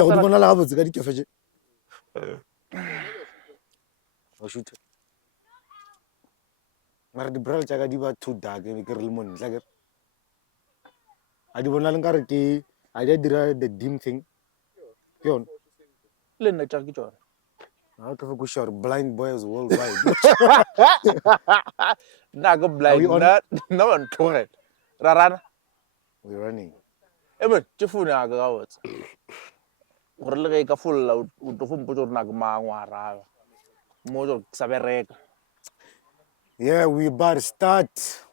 hle go di bona la botse ka dikefe tse o shoot mara di brel tsa ka di ba too dark e ke re le montle ke a di bona le nkare ke a di dira the dim thing ke yone lena tsa ke tsona I can go short blind boys worldwide. Na go blind on? na no one tore rarana We're running. ebe tshefuna ga ga wotsa gore le ge ka folla o to fompo tsore na go mangwara mo jo sabereka. Yeah, we about to start.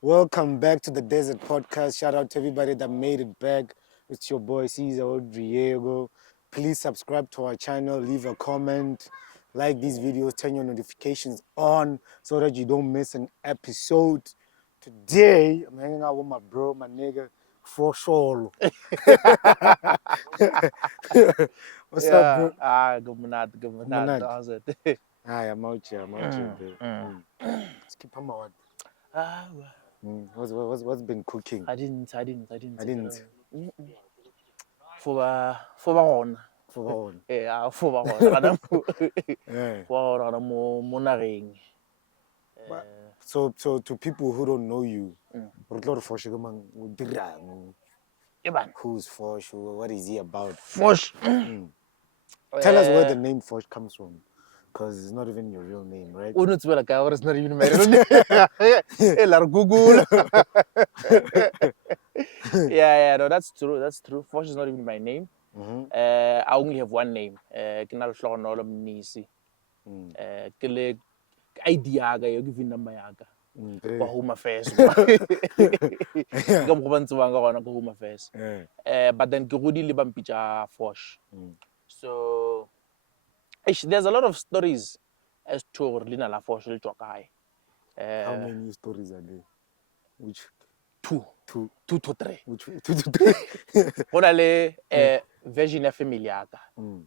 Welcome back to the Desert Podcast. Shout out to everybody that made it back. It's your boy Cesar Diego. Please subscribe to our channel, leave a comment, like these videos, turn your notifications on so that you don't miss an episode. Today, I'm hanging out with my bro, my nigga, Fosh. What's up, bro? Good Good night. How's it? Hi, I'm out here, bro. Let's keep on my word. What's been cooking? I didn't. For On. yeah, for gona mo nageng. So to people who don't know you, who's Fosh? What is he about? Fosh. Tell us where the name Fosh comes from, because it's not even your real name, right? Oh, it's not even my real name. Google. Yeah, no, that's true. Fosh is not even my name. I only have one name. Kinal Flornolo Nisi. Kile idea ga yo give number yaga. Kwa Home Affairs. Ngam go bantsuwanga gona go Home Affairs. But then ke godile ba mpitsa Fosh. So there's a lot of stories as to lena la Fosh le tswa kae. How many stories are there? Which two to three. Which 2 to 3? Onale version ya family yaka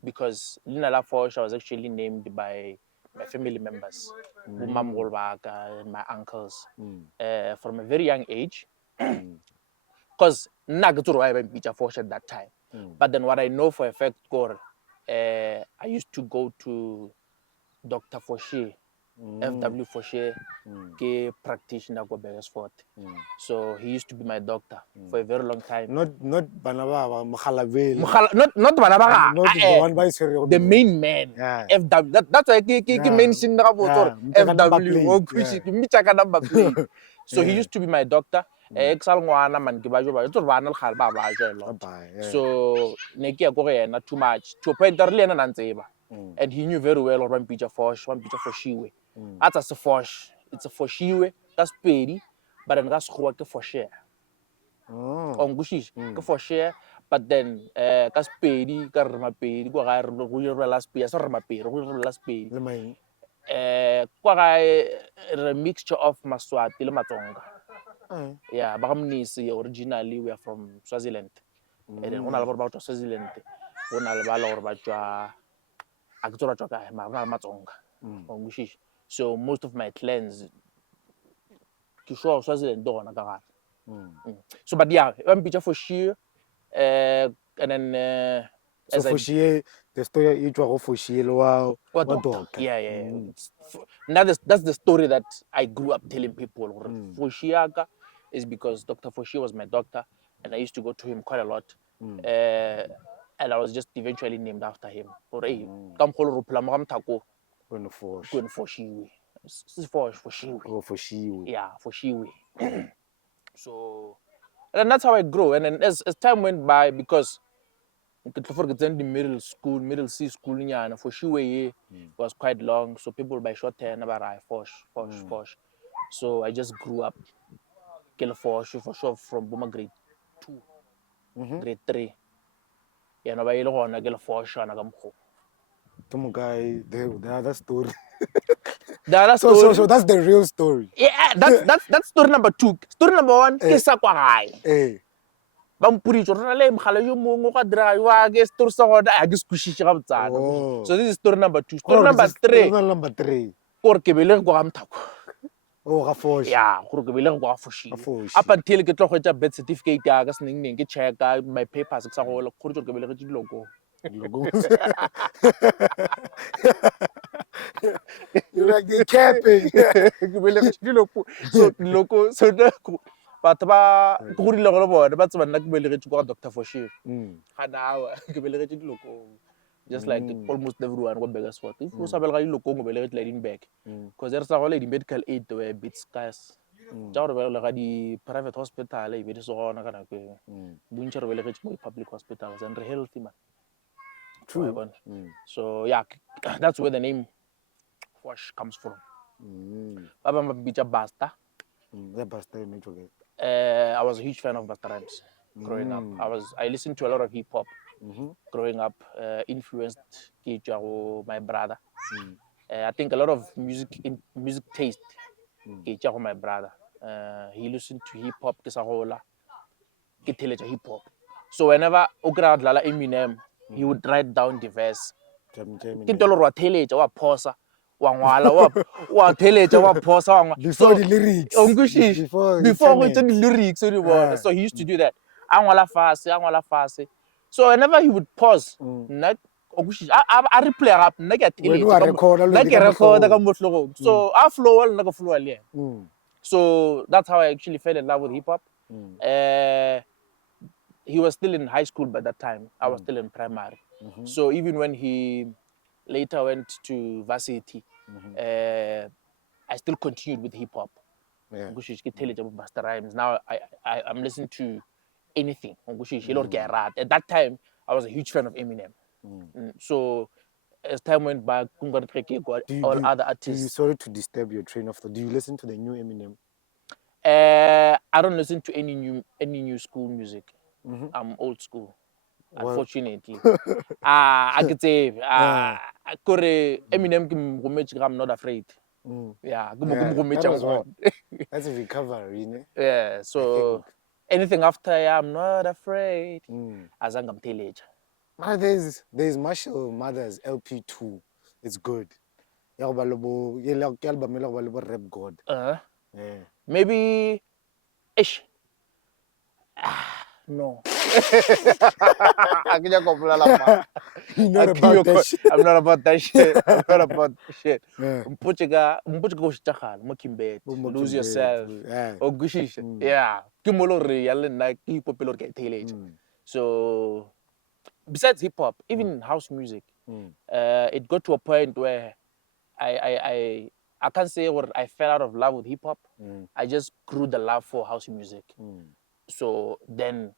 because lena la Fosh was actually named by my family members, Mumamgol baka and my uncles, from a very young age. Because Nagatur I went Fosh at that time. But then what I know for a fact, I used to go to Dr. Fouche, FW Fouche, practitioner go Beresford. So he used to be my doctor for a very long time. Not Banaba Mahalabel. Not Banabaga. Not the one by The main man. FW. That's why I mentioned FW. So he used to be my doctor. So Neki not too much. To a point and he knew very well one picture Fosh, one picture for Shiwe. That's a Sefosh. It's a for Shiwe, that's pedi, but then that's what for share. On Gushish, for share, but then that's pedi, Karma pedi, go last piece or my pay, last pay. A mixture of Maswati, Matonga. Yeah, Bahamnisi originally we are from Swaziland. And then one about Swaziland, one about Actora Choka, Matonga. So most of my clans to show Swaziland door na gagar. So but yeah, one picture for sure. And then so for sure the story you draw for sure wow. Yeah. Now that's the story that I grew up telling people. Foshiaga is because Dr. Foshi was my doctor and I used to go to him quite a lot. And I was just eventually named after him. Or come call Ruplamam Tako. Going for Shiwi. For Shiwi. Yeah, for Shiwi. So, and that's how I grew. And then as time went by, because the middle C school, for Shiwi was quite long. So people by short term about Fosh. So I just grew up. Kill Fosh for sure from Boma grade 2, grade 3. Yeah, no, I don't get a Fosh and I come home. Guy, the other story. So that's the real story. Yeah, that's story number 2. Story number 1, kesa kwa hai. Bampuri chorale mkhala yo mongo ka drive wa ke story sa goda a ke skushisha ga botsana. So this is story number 2. Story number 3. Kore ke bele go ga mthako. Ga Fosh. Yeah, gore ke bele go ga Foshi. Up until ke tlo go etsa birth certificate ya ka seneng ke check my papers ke sa go le gore ke bele ke diloko. You're like, they're capping. Ke belegetšwe Diloko. So Diloko, so batho ba ke godile go le bone ba tseba nna ke belegetšwe kwa Dr. Fosh. Ga nawa ke belegetšwe Dilokong. Just like almost everyone go Bakersford. If you sa belega Dilokong o belegetšwe Lydenburg. Because there's already medical aid were a bit scarce. Ja re belega di private hospital e be di se gona ka nako e. Bontsi re belegetšwe mo public hospitals and re healthy man. True. So yeah, that's where the name Fosh comes from. Ba bang ba bitsa Basta. I was a huge fan of Basta Rhymes growing up. I listened to a lot of hip hop growing up, influenced my brother. I think a lot of music taste my brother. He listened to hip hop hip hop. So whenever Okra Dlala Eminem, he would write down the verse. Kintolo theletša wa phosa wa ngwala wa theletša wa phosa wa ngwala Before the lyrics. Before go the lyrics so he used to do that a ngwala fase. So whenever he would pause nna a replay up nna ke a theletša recorda ka mo hlogong so a flow nna ka flow le yena. So that's how I actually fell in love with hip hop. He was still in high school by that time. I was still in primary. So even when he later went to varsity, I still continued with hip hop. Yeah. Basta Rhymes. Now I'm listening to anything. At that time, I was a huge fan of Eminem. So as time went by, all other artists. Sorry to disturb your train of thought. Do you listen to the new Eminem? I don't listen to any new school music. I'm old school, unfortunately. I could say, Eminem, I'm not afraid. Yeah, that's a recovery, ne? Yeah, so anything after I'm not afraid. As I'm teenager. There's Marshall Mathers LP2. It's good. Album Rap God. Yeah. Maybe ish. No. You're not about that shit. I'm not about that shit. I'm not about that shit. Lose yourself. Yeah. So besides hip hop, even house music, it got to a point where I can't say what I fell out of love with hip hop. I just grew the love for house music. So then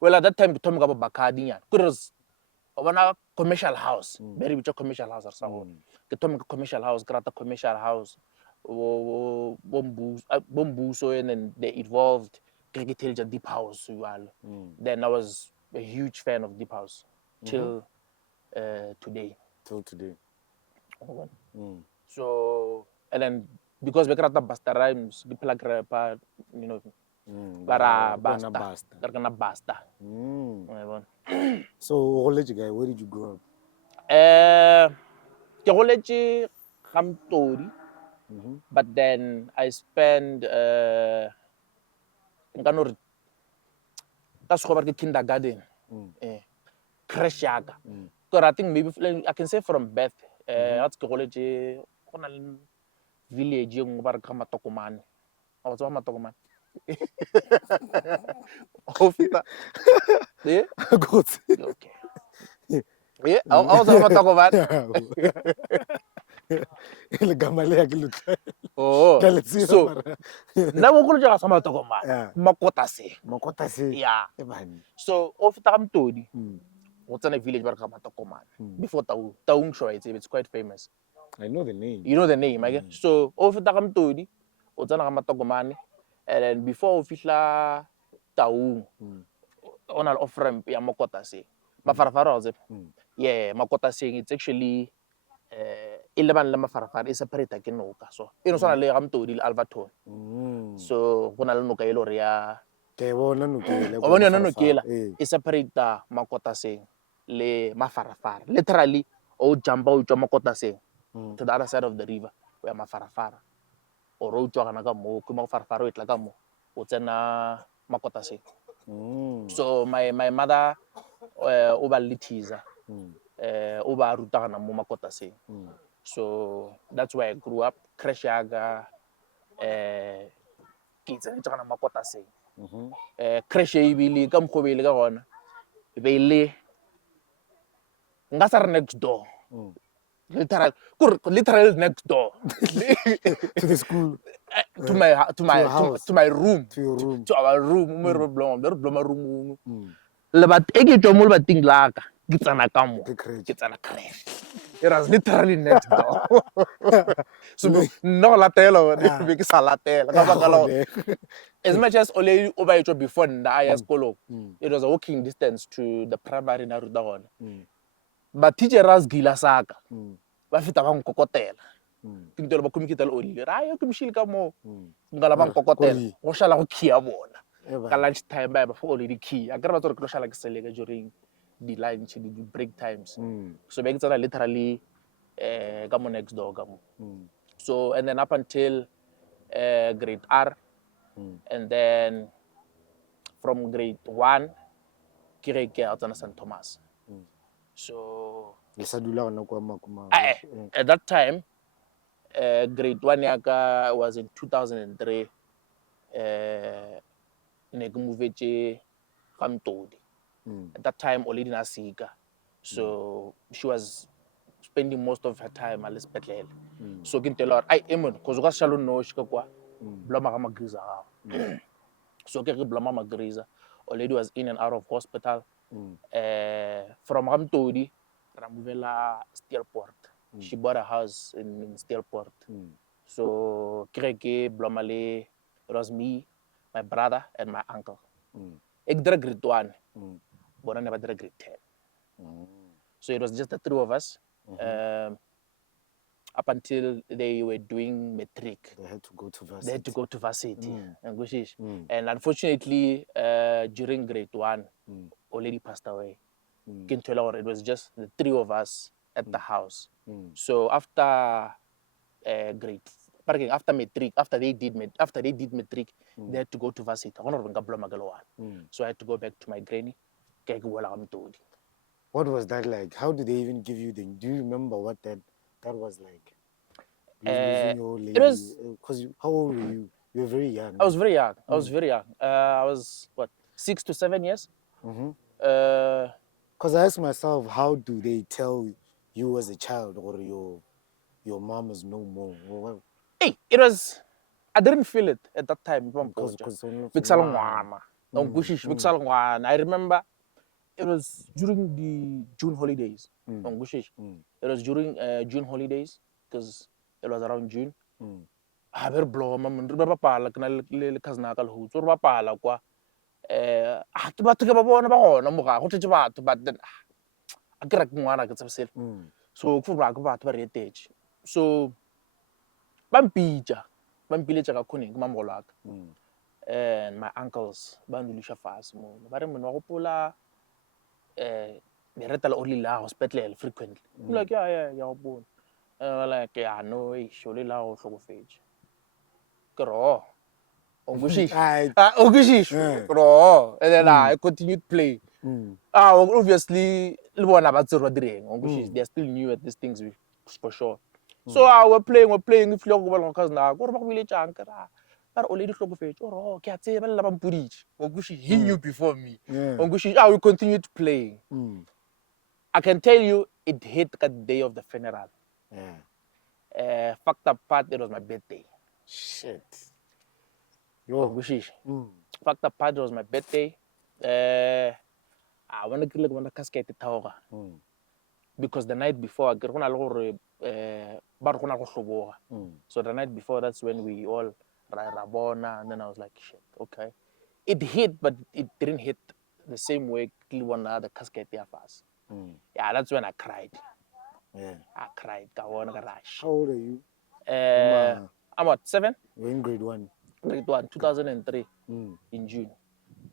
well, at that time, Tom Gabo Bakadian. Because a commercial house, very much a commercial house or so. The commercial house, grata commercial house, bombu, so and then they evolved. Deep house. Then I was a huge fan of deep house till today. Till today. So and then because we got the Basta Rhymes, the plug rapper, you know. Para basta. They're gonna basta. So, where did you grow up? But then I spent kindergarten. Crash yaga. Because I think maybe I can say from birth, that's college village yung barka matokuman. I was matokuman. Yeah. Good. Okay. Yeah, I was about to talk about. Oh, so now we're going to talk about Makotase. Yeah. So, of time to what's in a village where Kamatokoman before Taung show it's quite famous. I know the name. You know the name, I guess. So, of time to what's in Kamatokoman, and then before official Taung on an off ramp, yeah, Makotase. Mafarafara, yeah, Makotase, it's actually. Ilaban lama farafar is separate ke noka so ino sona le gam todi alvaton so gona le noka ilo ria ke bona nokele o bona nokela is separate makota se le mafarafar literally o jump o tswa makota se to the other side of the river where mafarafara o ro tswa kana ka mo ke mafarafara o itla ka mo o tsena makota se so my mother o ba lithiza o ba rutagana mo makotaseng. So that's where I grew up. Crash yaga ke tsenetse gana makotaseng. Crash e bile ka mokgwa be ile ka gona be ile nga sa re next door. Literal next door To the school. to my house. to my room, To your room. to our room mo re bloma room le bat e ke tswa mo le bating la ka ke tsana ka mo ke tsana crash. It was literally next door. So no latela be ke sa latela ka baka la as much as already over it before nda ya sekolo, it was a walking distance to the primary na ruta gona. But teachers gila saka ba feta ba nkokotela ke ntelo ba communicate le olile ra yo ke mshile ka mo ngala ba nkokotela go shala go khia bona ka lunch time ba ba already key a kra ba tsore ke lo shala ke selega during the lunch the break times. So be ke tsana literally ka mo next door ka mo. So and then up until grade R, and then from grade 1 ke re ke a tsana St. Thomas. So at that time grade 1 yaka was in 2003 ne ke movetse ga Mtodi. At that time already na sika, so she was spending most of her time at Lespetlele. So ke ntela ai emon cause ka shalo no shika kwa bloma ga magriza ga. So ke re bloma magriza already was in and out of hospital. From Mtodi ra movela Steelport. She bought a house in Steelport. So ke bloma le, it was me, my brother and my uncle. Ek dra grade 1. Bona never dra grade 10. So it was just the three of us. Up until they were doing matric. They had to go to varsity. They had to go to varsity. And unfortunately, during grade 1, already passed away. It was just the three of us at the house. So after after matric, after they did matric, they had to go to varsity. So I had to go back to my granny. What was that like? How did they even give you the? Do you remember what that was like? Losing your lady. It was because how old were you? You were very young. I was very young. I was very young. I was what 6 to 7 years. Because I asked myself, how do they tell you as a child or your mom is no more? Hey, it was. I didn't feel it at that time. I remember it was during the June holidays. It was during June holidays because it was around June. I very blow my mom. Remember pala kana le kazna ka Lehutso. Remember pala kwa. Ke batho ke ba bona ba gona mo ga go tshetse batho but then a ke ra ke ngwana ke tsebesele. So ke ba batho ba retege. So bampija ka khone ke mamogolo aka. And my uncles ba ndulisha fast mo. Ba re mona go pola they retala only la hospital frequently. Like yeah go bona. Like yeah no e shole la go hlokofetse. Ke ro Ongushi. And then I continued playing. Obviously, they're still new at these things for sure. So we're playing. If you're going to but already he knew before me. We continued playing. I can tell you, it hit the day of the funeral. Fucked up part, it was my birthday. Shit. Fucked up part, it was my birthday. I want to kill the casket because the night before, so the night before, that's when we all rabona, and then I was like, shit, okay. It hit, but it didn't hit the same way the casket fast. Yeah, that's when I cried. I cried. How old are you? I'm what, 7? You're in grade 1. Grade 1, 2003 in June.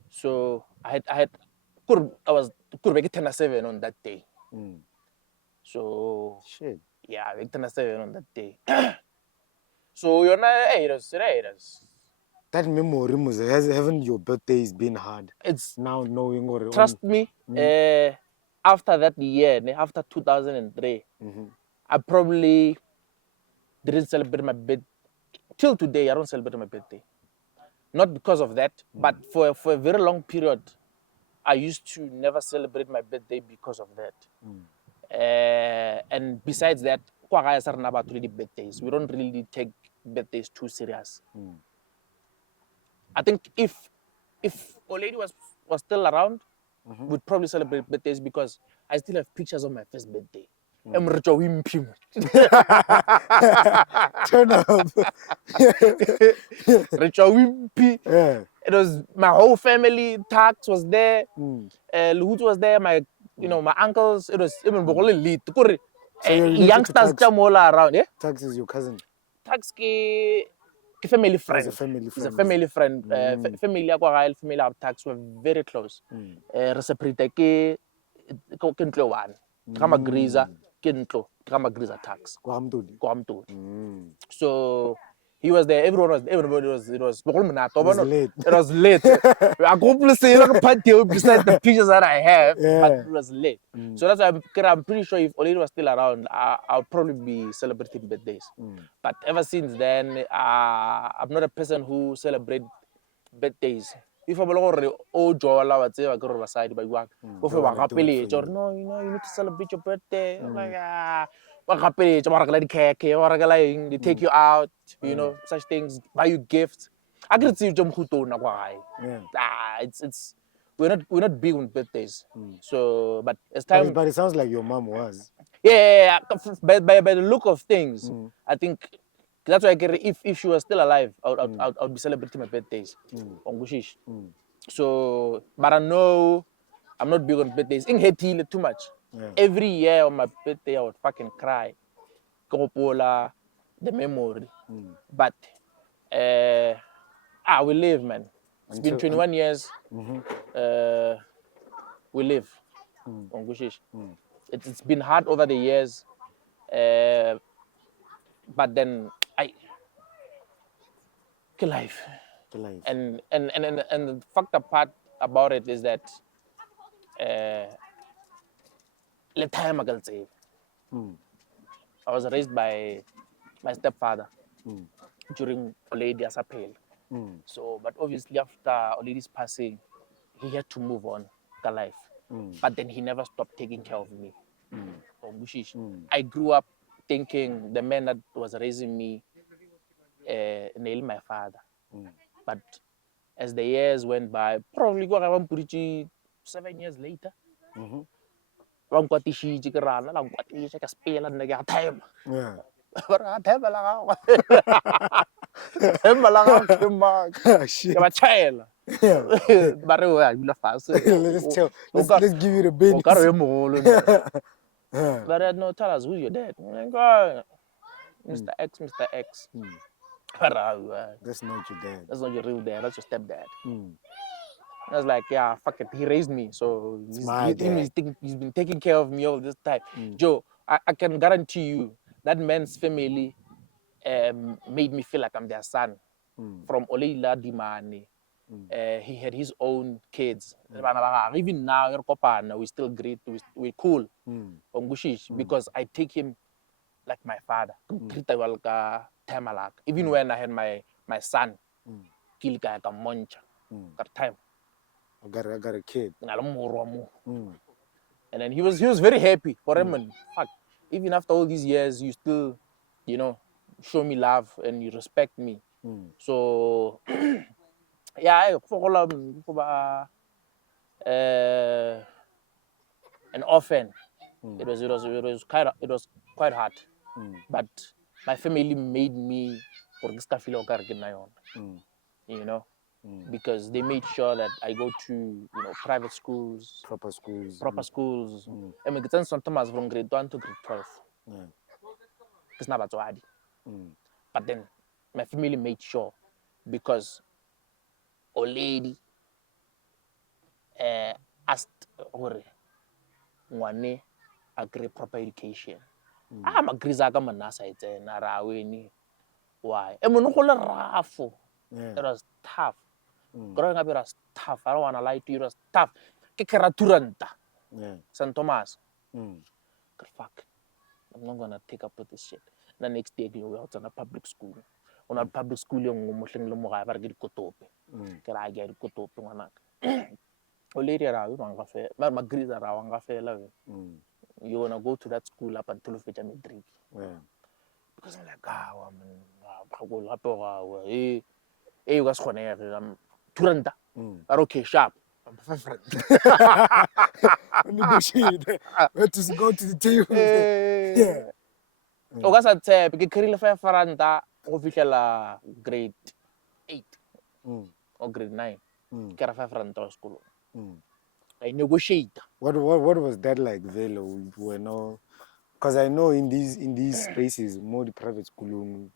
So I was 7 on that day. So shit. Yeah, I 7 on that day. So you're not haters. that memory, haven't your birthdays been hard? It's Now knowing or trust me. After that year, after 2003, I probably didn't celebrate my birthday till today. I don't celebrate my birthday, not because of that, but for a very long period, I used to never celebrate my birthday because of that. And besides that, birthdays. We don't really take birthdays too serious. I think if Olady was still around, we'd probably celebrate birthdays because I still have pictures of my first birthday. Turn up. Yeah. It was my whole family. Tax was there. Lehutso was there. My my uncles. It was even lit. So you're related to Youngsters Tax? all around. Yeah. Tax is your cousin. Tax family friend. He's a family friend. He's a family friend. Family family of Tax were very close. Reciprocate ke ntlo one. Kama griza ke ntlo. Kama griza Tax. Kwamtodi. So he was there. Everybody was. It was late. It was late. I couldn't say like a party beside the pictures that I have, but it was late. So that's why I'm pretty sure if Olin was still around, I'll probably be celebrating birthdays. But ever since then, I'm not a person who celebrates birthdays. If I'm like, oh, Joe, I would say, I go side by work. No, you need to celebrate your birthday. I'm like, they take you out, such things, buy you gifts. I can see Jom Huto Nawai. It's we're not big on birthdays. So, but as time, But it sounds like your mom was. yeah, by the look of things, I think that's why if she was still alive, I would be celebrating my birthdays on Gushish. So, but I know I'm not big on birthdays. In Haiti, too much. Every year on my birthday, I would fucking cry. Kopola, the memory. But we live, man. It's been 21 years. We live on Gushish. It's been hard over the years. But then life. And the fucked up part about it is that I was raised by my stepfather during Oledi Asapel. So, but obviously after Oledi's passing, he had to move on to life. But then he never stopped taking care of me. I grew up thinking the man that was raising me nailed my father. But as the years went by, probably 7 years later, Let's give you the baby. But no, tell us who's your dad. Mr. X, Mr. X. That's not your dad. That's not your real dad. That's your stepdad. I was like, yeah, fuck it. He raised me, so he's been taking care of me all this time. Joe, I can guarantee you that man's family made me feel like I'm their son. From Oleila Dimani. He had his own kids. Even now, we still great. We're cool. Because I take him like my father. Even when I had my son, time. I got a kid. And then he was very happy for him. And fuck, even after all these years, you still, show me love and you respect me. So yeah, an orphan. It was quite hard. But my family made me because they made sure that I go to private schools, Proper schools. I mean, it's sometimes from grade 1 to grade 12. It's not bad. But then my family made sure because a lady asked one agree proper education. I'm a grizaga manasa it's why? It was tough. Growing up, it was tough. I don't want to lie to you, it was tough. Ke keraturanta. St. Thomas. Fuck. I'm not gonna take up with this shit. The next day, we were on a public school. On a public school, young Muslim Lumura, I get kotope. Can I get kotope on that? O lady around, my grease around, you wanna go to that school up until you finish drink. Because I'm like, hey, you guys I'm Turanda. Okay, sharp. I'm Negotiate. Let's go to the table. Yeah. O ka sa tsebe ke kry-ile R5 go fitlhela grade 8 or grade 9 ke ra R5 wa sekolong. I negotiate. What was that like, Velo? Because I know in these spaces, more the private school,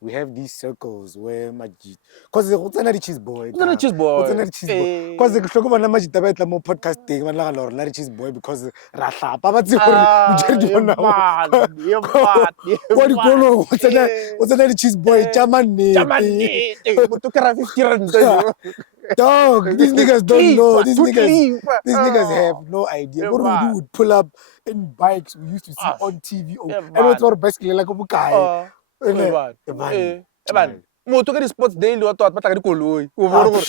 we have these circles where majid. Because what's another cheese boy? What's another cheese boy? What's another cheese boy? Because the show about majid about more podcasting, man, like another cheese boy because Rasha. Papa, What do you call what's another cheese boy? Chaman, dog, these niggas don't know. These niggas have no idea. What we would pull up in bikes we used to see on TV. And what's our basically like a bukai. Moto ka di-sports daily wa tota ba tla ka dikoloi o bona gore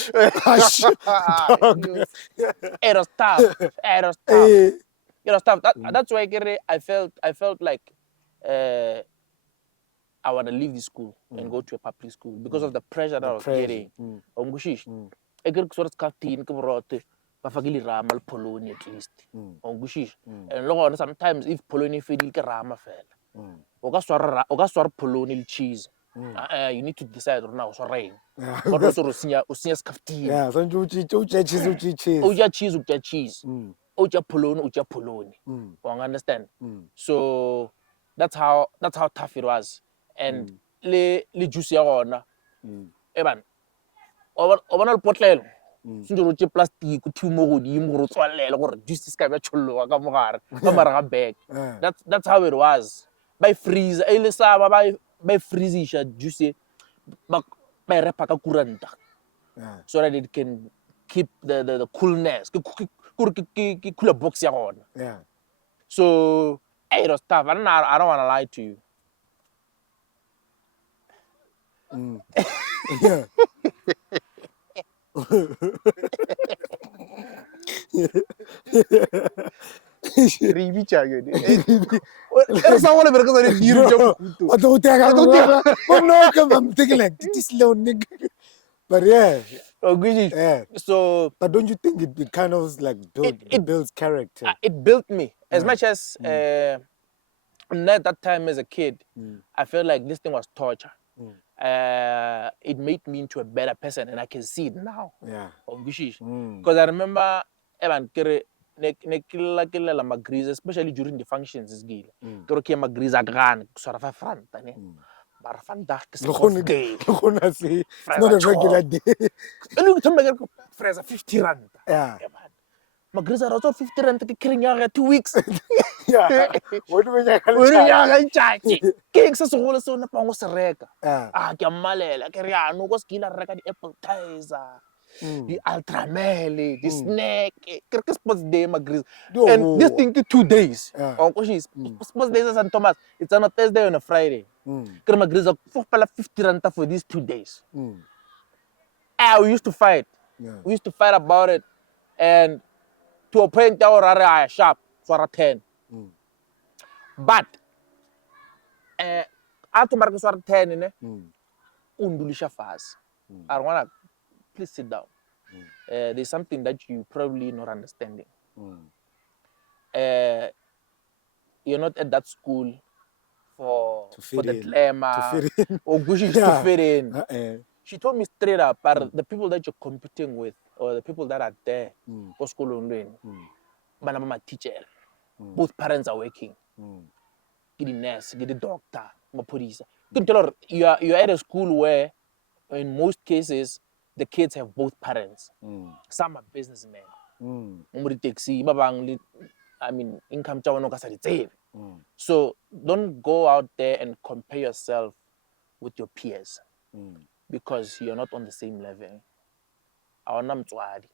it was tough. It was tough. That's why I felt like I want to leave the school and go to a public school because of the pressure that I was getting. I get sort of captain ke borote ba fakile rama le poloni at least. And sometimes if poloni fedile ke rama fela. O ka swara poloni le cheese. You need to decide now so rain. But also o senya scaftin. Yeah, so cheese. Uja cheese. Uja poloni. You understand? So that's how tough it was. And le juice ya gona. Eban. O bona le potlelo. Sinjoro tse plastic o thumo godimo go tswalela gore juice ska ba tshologa ka mogare ka mara ga bag. That's how it was. By freeze ile sa by freeze juice ba repa ka kuranta. So that it can keep the coolness. Ke cooler box ya gona. So it was tough. I don't want to lie to you. Yeah. I'm thinking like this little nigga. But yeah. So but don't you think it kind of like builds character? It built me as much as at that time as a kid, I felt like this thing was torture. It made me into a better person, and I can see it now. Because I remember especially during the functions is gila. It's not a regular day. Fresa 50 rand. Yeah. Magriza rato 50 rand ke kring 2 weeks. Yeah. What do we charge? King sa segolo se o napa go se reka. Ke mmalela ke re ano go skila reka di appetizer. The ultramel, the snack, ke sports day magriza. And this thing 2 days. Sports days St. Thomas. It's on a Thursday and a Friday. Ke magriza for 50 rand for these 2 days. We used to fight. We used to fight about it, and to a point that we sharp for a 10. But after market for 10, undulisha fast. I wanna please sit down. There's something that you probably not understanding. You're not at that school for the glamour or Gucci to fit in. She told me straight up, but the people that you're competing with or the people that are there, my teacher, both parents are working. Get the nurse, get the doctor, my police. You are at a school where, in most cases, the kids have both parents. Some are businessmen. I mean, income. So don't go out there and compare yourself with your peers. because you're not on the same level. Awona mtswadi.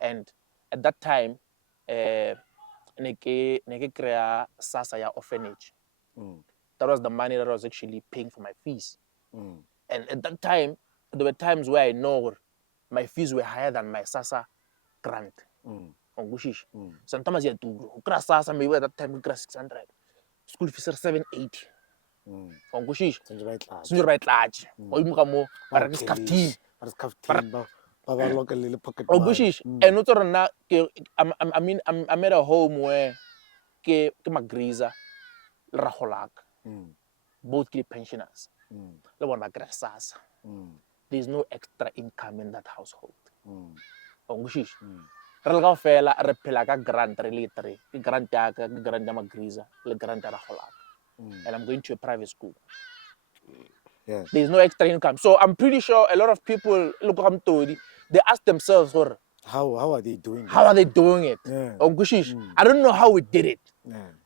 And at that time, ne ke kry-a SASSA ya orphanage. That was the money that I was actually paying for my fees. And at that time, there were times where I know my fees were higher than my SASSA grant. Sometimes you had to cry SASSA, maybe at that time we cry 600. School fees are 780. Since right large. Or you come more, but it's 15. And not now, I mean, I'm at a home where ke magriza raholak. Both get pensioners. Le bona kry SASSA. There's no extra income in that household. Re ga fela re phela ka grant re le 3. Ke grant ya ka, ke grant ya magriza, le grant ya raholak. And I'm going to a private school. Yeah. There's no extra income. So I'm pretty sure a lot of people look at they ask themselves, how are they doing it? How are they doing it? Yeah. I don't know how we did it,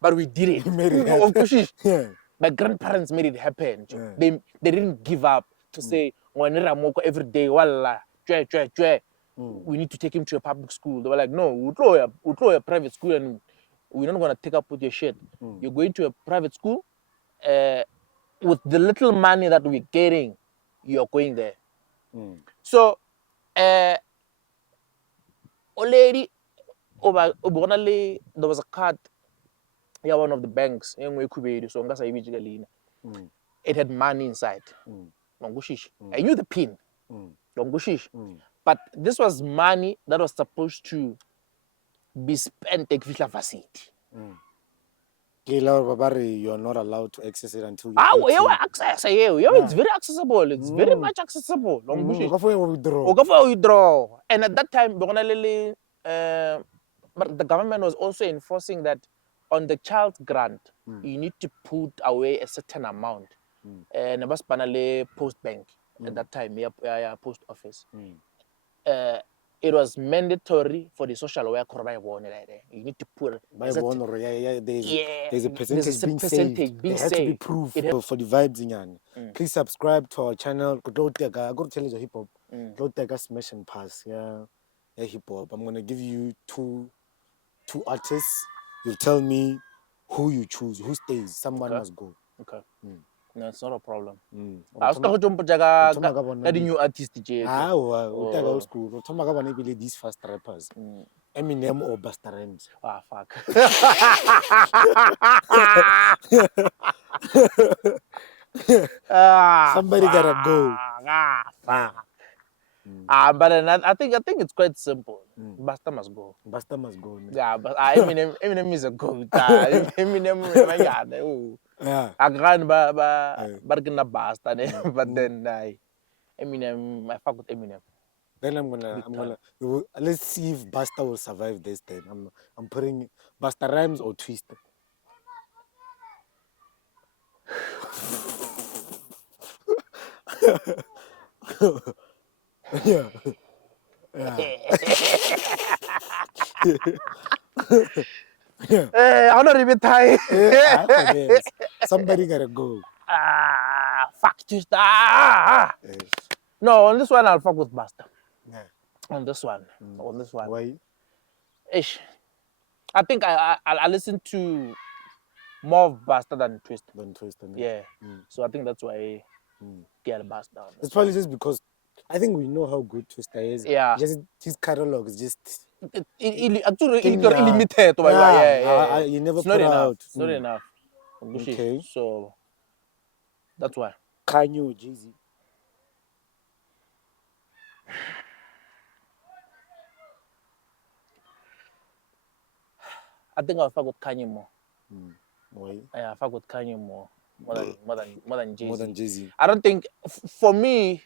but we did it. You made it happen. Yeah. My grandparents made it happen. Yeah. They didn't give up to say, every day, we need to take him to a public school. They were like, no, we'll throw a private school and we're not going to take up with your shit. You're going to a private school. With the little money that we're getting, you're going there. So, already, there was a card. Yeah, one of the banks. It had money inside. I knew the pin. But this was money that was supposed to be spent at Villa Facility. You're not allowed to access it until you're 18. Access. It's very accessible. It's very much accessible. Withdraw. And at that time, but the government was also enforcing that on the child grant, you need to put away a certain amount. And was panale post bank at that time, post office. It was mandatory for the social worker. You need to put there's a percentage being saved. There has to be proof for the vibes in. Please subscribe to our channel. Go to hip hop. Go take a smash and pass. Yeah, hip hop. I'm gonna give you two artists. You tell me who you choose, who stays. Someone must go. Okay. No, it's not a problem. I was going to new artist. Old school. These fast rappers. Eminem or Busta Rhymes. Fuck. Somebody gotta go. Fuck. But I think it's quite simple. Busta must go. Busta must go. Yeah, but Eminem is a goat. Eminem, yeah. I can't bargain Busta, but then Eminem, I fuck with Eminem. Then I'm gonna let's see if Busta will survive this time. I'm putting Busta Rhymes or Twister. Yeah. I'm not even tired. Somebody gotta go. Fuck Twister. No, on this one I'll fuck with Busta. Yeah. On this one. Why? Ish. I think I listen to more of Busta than Twister. Yeah. So I think that's why get Busta. It's probably just because I think we know how good Twister is. Yeah. Just his catalog is just limited. Yeah. You never it's put not out. It's not enough. Okay. So that's why. Kanye or Jay-Z? I think I'll fuck with Kanye more. Why? Yeah, I fuck with Kanye more than Jay-Z. More than Jay-Z. I don't think for me,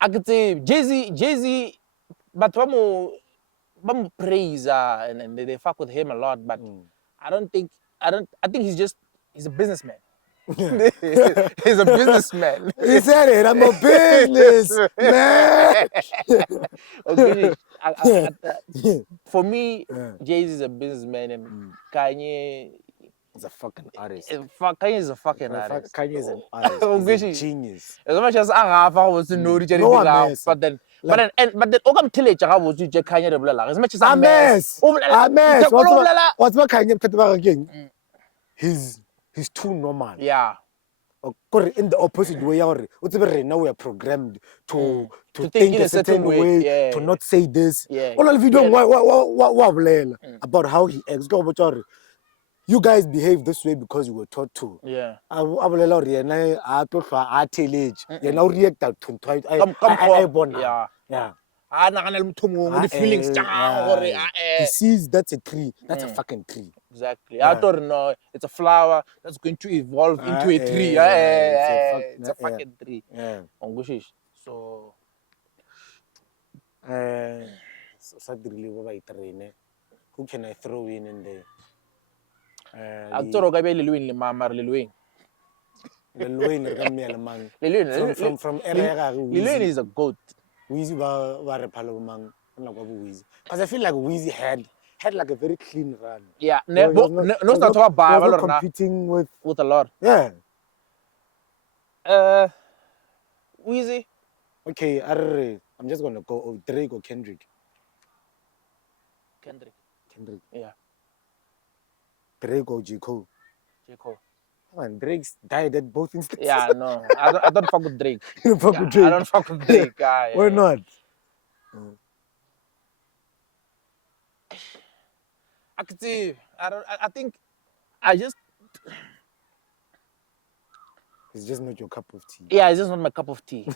I could say Jay-Z, but I'm praise and they fuck with him a lot, but I think he's a businessman. He's a businessman. He said it. I'm a businessman. Okay, for me, Jay-Z is a businessman and Kanye, is a fucking artist. Kanye is a fucking artist. Kanye is an artist. He's a genius. As much as I was to know but then okam tilleja ga botse je Kanye re bolela as much as a mess. What's what Kanye phetwa again? He's too normal. Yeah. In the opposite way, now we are programmed to think a certain way, to not say this. All of video about how he acts. You guys behave this way because you were taught to. Yeah. I the feelings. He sees that's a tree. That's a fucking tree. Exactly. I don't know. It's a flower that's going to evolve into a tree. It's a fucking tree. Yeah. So. Who can I throw in there? From Lehutso is a goat. Weezy because I feel like Weezy had like a very clean run. Yeah, no, not competing with a lot. Yeah. Weezy. Okay, I'm just gonna go Drake or Kendrick. Kendrick. Yeah. Drake or J. Cole. Man, Drake's died at both instances. Yeah, no. I don't fuck with Drake. You don't fuck with Drake? I don't fuck with Drake. Why not? I think I just... It's just not your cup of tea. Yeah, it's just not my cup of tea.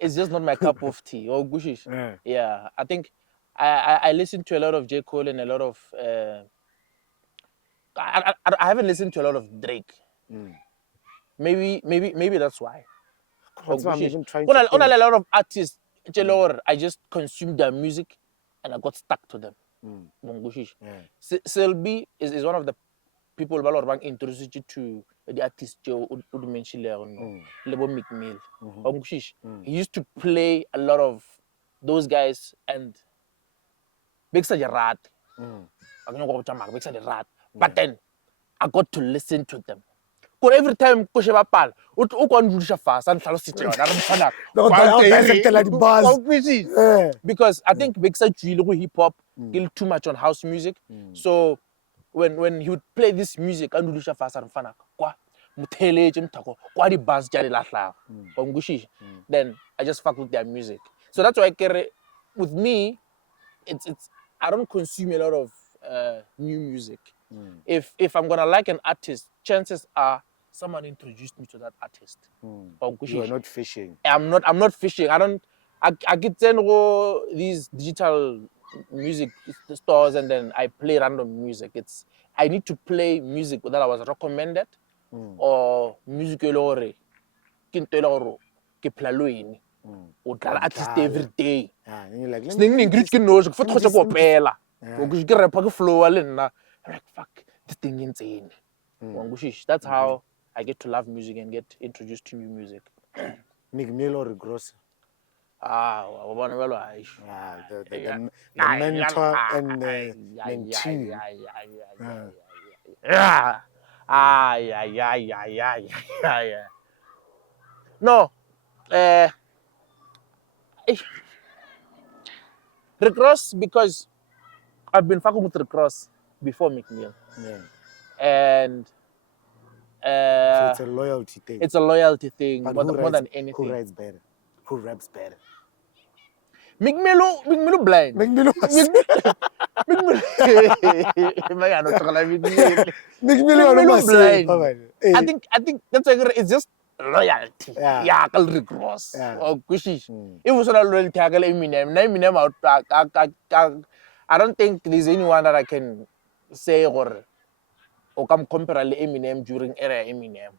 It's just not my cup of tea. Oh, gushish. Yeah, I think I listen to a lot of J. Cole and a lot of... I haven't listened to a lot of Drake. Maybe that's why. That's why I'm even trying to a lot of artists, I just consumed their music and I got stuck to them. Selby is one of the people who are introduced you to the artist Joe Lebo McMill. He used to play a lot of those guys and big such a rat. But then I got to listen to them. Because every time I pal, fast and because I think big such hip hop kill too much on house music. So when he would play this music and fast and then I just fuck with their music. So that's why with me, it's I don't consume a lot of new music. If I'm gonna like an artist, chances are someone introduced me to that artist. You are not fishing. I'm not fishing. I get these digital music stores and then I play random music. I need to play music that I was recommended or music artist every day. And you're like, I'm like, fuck, this thing insane. That's how I get to love music and get introduced to new music. McMill or Gross? The mentor and the mentee. No. Rick Ross, because I've been fucking with Rick Ross before McMill. And so it's a loyalty thing. It's a loyalty thing more than anything. Who writes better? Who raps better? McMill blind. McMill blind. I think that's why it's just loyalty. Yeah, Rick Ross. Oh, kushish. It was not loyalty. Eminem. I don't think there's anyone that I can say or come compare Eminem during era Eminem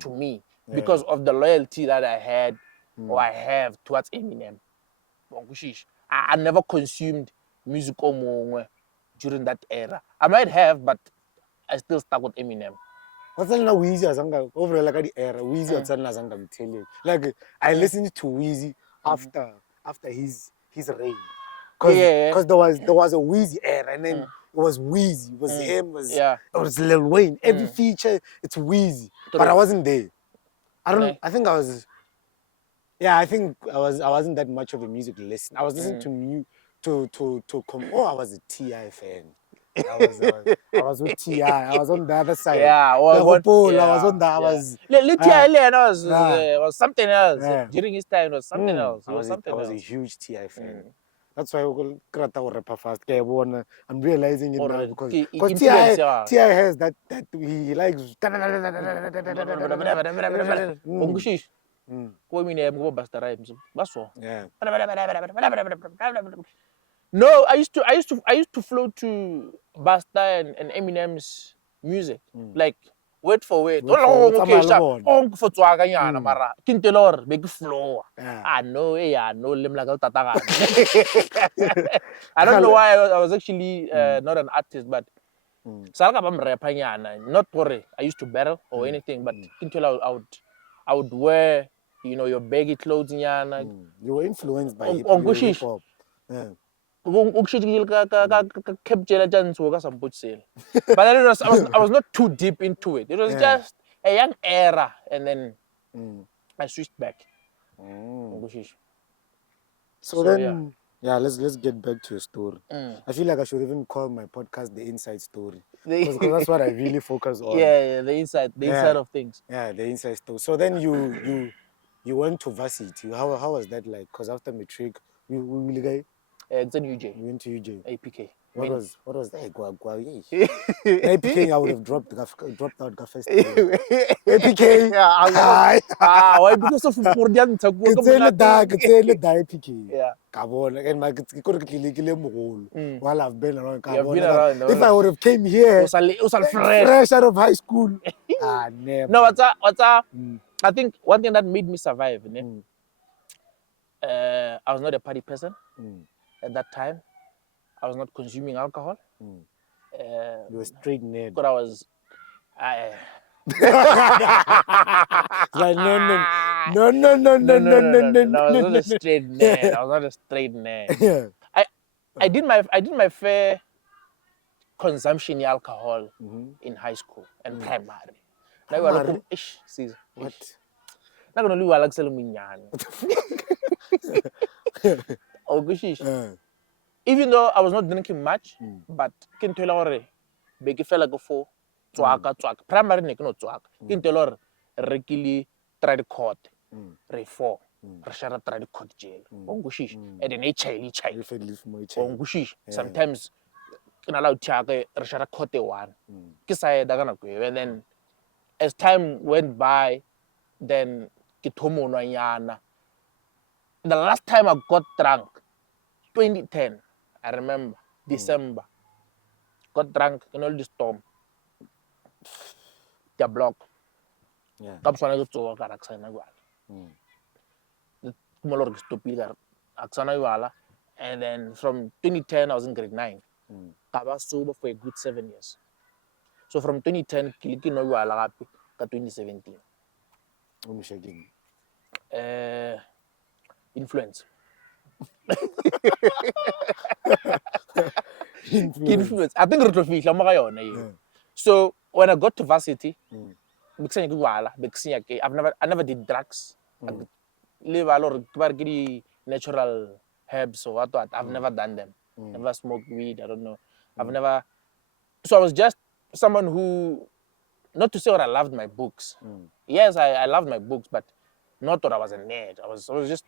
to me because of the loyalty that I had or I have towards Eminem. I never consumed music during that era. I might have, but I still stuck with Eminem. What's that now? Weezy over like the era. Weezy like I listened to Weezy after his reign. Because there was a Weezy era, and then was Wheezy, it was him, Yeah. it was Lil Wayne. Every feature, it's Wheezy. But I wasn't there. I think I was. Yeah, I think I wasn't that much of a music listener. I was listening to I was a T.I. fan. I was with T.I. I was on the other side. Yeah, The what? Hopol, Yeah, I was on the. Lena Yeah. was something else. Yeah. During his time, it was something else. It was I something was a else. huge T.I. fan. That's why I rapper fast. I'm realizing it now because Influence, yeah. T.I. has that he likes. Ongushish. Ko Eminem, ko Busta Rhymes. That's all. Yeah. No, I used to flow to Busta and Eminem's music, like word for word. Word for word, Okay, tsamaya le sharp. bona. For tswaga nyana mara. Kintelor big flow. Yeah. I know, yeah, no limla ka tataga. I don't know why I was actually not an artist, but salga bam rapper nyana. Not worry. I used to battle or anything, but Kintelor I would wear, you know, your baggy clothes nyana. You were influenced by hip Ongushish. hop. Yeah. But I was not too deep into it. It was just a young era, and then I switched back. So then, yeah, let's get back to your story. I feel like I should even call my podcast the Inside Story because that's what I really focus on. Yeah, the inside of things. Yeah, the inside story. So then you went to varsity. How was that like? Because after matric, we It's an UJ. we went to UJ. APK. What was that? APK, I would have dropped out first. APK. Why? Because of Mordian APK. Yeah. And while I've been around, You have been around. if I would have came here fresh out of high school, never. No, I think one thing that made me survive, I was not a party person at that time. I was not consuming alcohol. You were straight nerd. But I was. Like, no. I was not a straight nerd. I was not a straight nerd. Yeah. I did my fair consumption of alcohol in high school and primary. Primary? What? Not gonna leave Alex Even though I was not drinking much, but can tell already, big fella go for twaka. Primary ne no twaka. Can tell already, regularly tried court, reform, rashara tried court jail. Ongushish, and then Ongushish. Sometimes can allow chaka rashara court one. Kisaya dagana go, and then as time went by, then kitomo no yana. The last time I got drunk, 2010. I remember December. Got drunk in all this storm. The block. Yeah. Kapsana go to work at Aksana Wala. The Kumolor stupid Aksana Wala. And then from 2010, I was in grade 9. I was sober for a good 7 years. So from 2010, Kiliki no Wala to 2017. Influence. Influence. I think so when I got to varsity, I never did drugs. I live a lot of natural herbs or what. I've never done them. Never smoked weed. I don't know. I've never. So I was just someone who, not to say what I loved my books. Yes, I loved my books, but not that I was a nerd. I was just.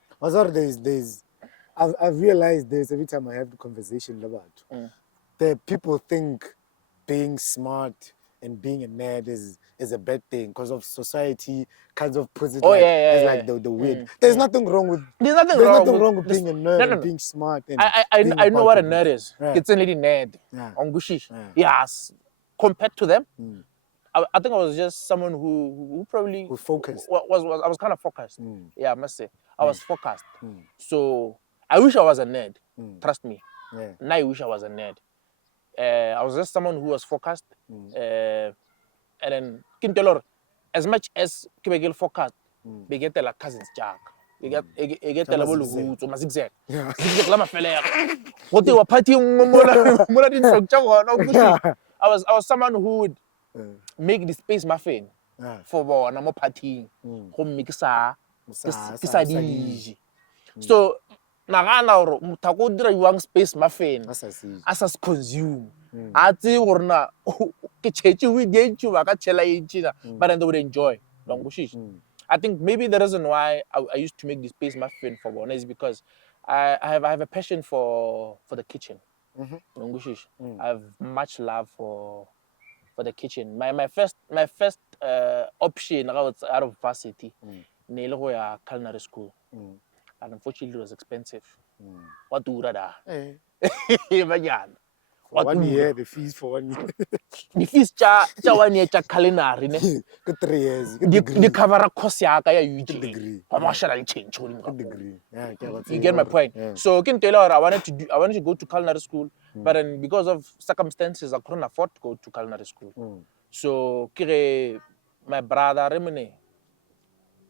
I've realized this every time I have the conversation about the people think being smart and being a nerd is a bad thing because of society kind of puts it as like the weird. There's nothing wrong with being a nerd and being smart. And I know what a nerd is. It's a lady nerd. Yeah. Yes. Compared to them, I think I was just someone who probably focused. I was kind of focused. Yeah, I must say. I was focused. So I wish I was a nerd. Trust me. Yeah. Now I wish I was a nerd. I was just someone who was focused. And then Kintelor, as much as Kibegil focused, they get like cousins Jack. e get tela bo Lehutso ma zigzag Yeah. zigzag la mafelega go te wa party mola din tlok tsa gona I was someone who would make the space muffin for bona mo partying go mme ke sa dije so nagana gore motho go dira yuang space muffin a sa se consume a tse gore na ke tšhetše o dientše ba ka tšhela entšena but then they would enjoy don't go shish. I think maybe the reason why I used to make the space muffin for bona is because I have a passion for the kitchen. Don't go shish. I have much love for the kitchen. My first option out of varsity ne ile go ya culinary school and unfortunately it was expensive. What do you da? For 1 year, the fees for 1 year. The fees cha 1 year cha culinary ne. Good 3 years. Good degree. The cover course ya ka ya UG. Good degree. Commercial change. Good degree. Yeah, you get my point. Yeah. So can tell her I wanted to go to culinary school, but then because of circumstances I couldn't afford to go to culinary school. So kire my brother Remene,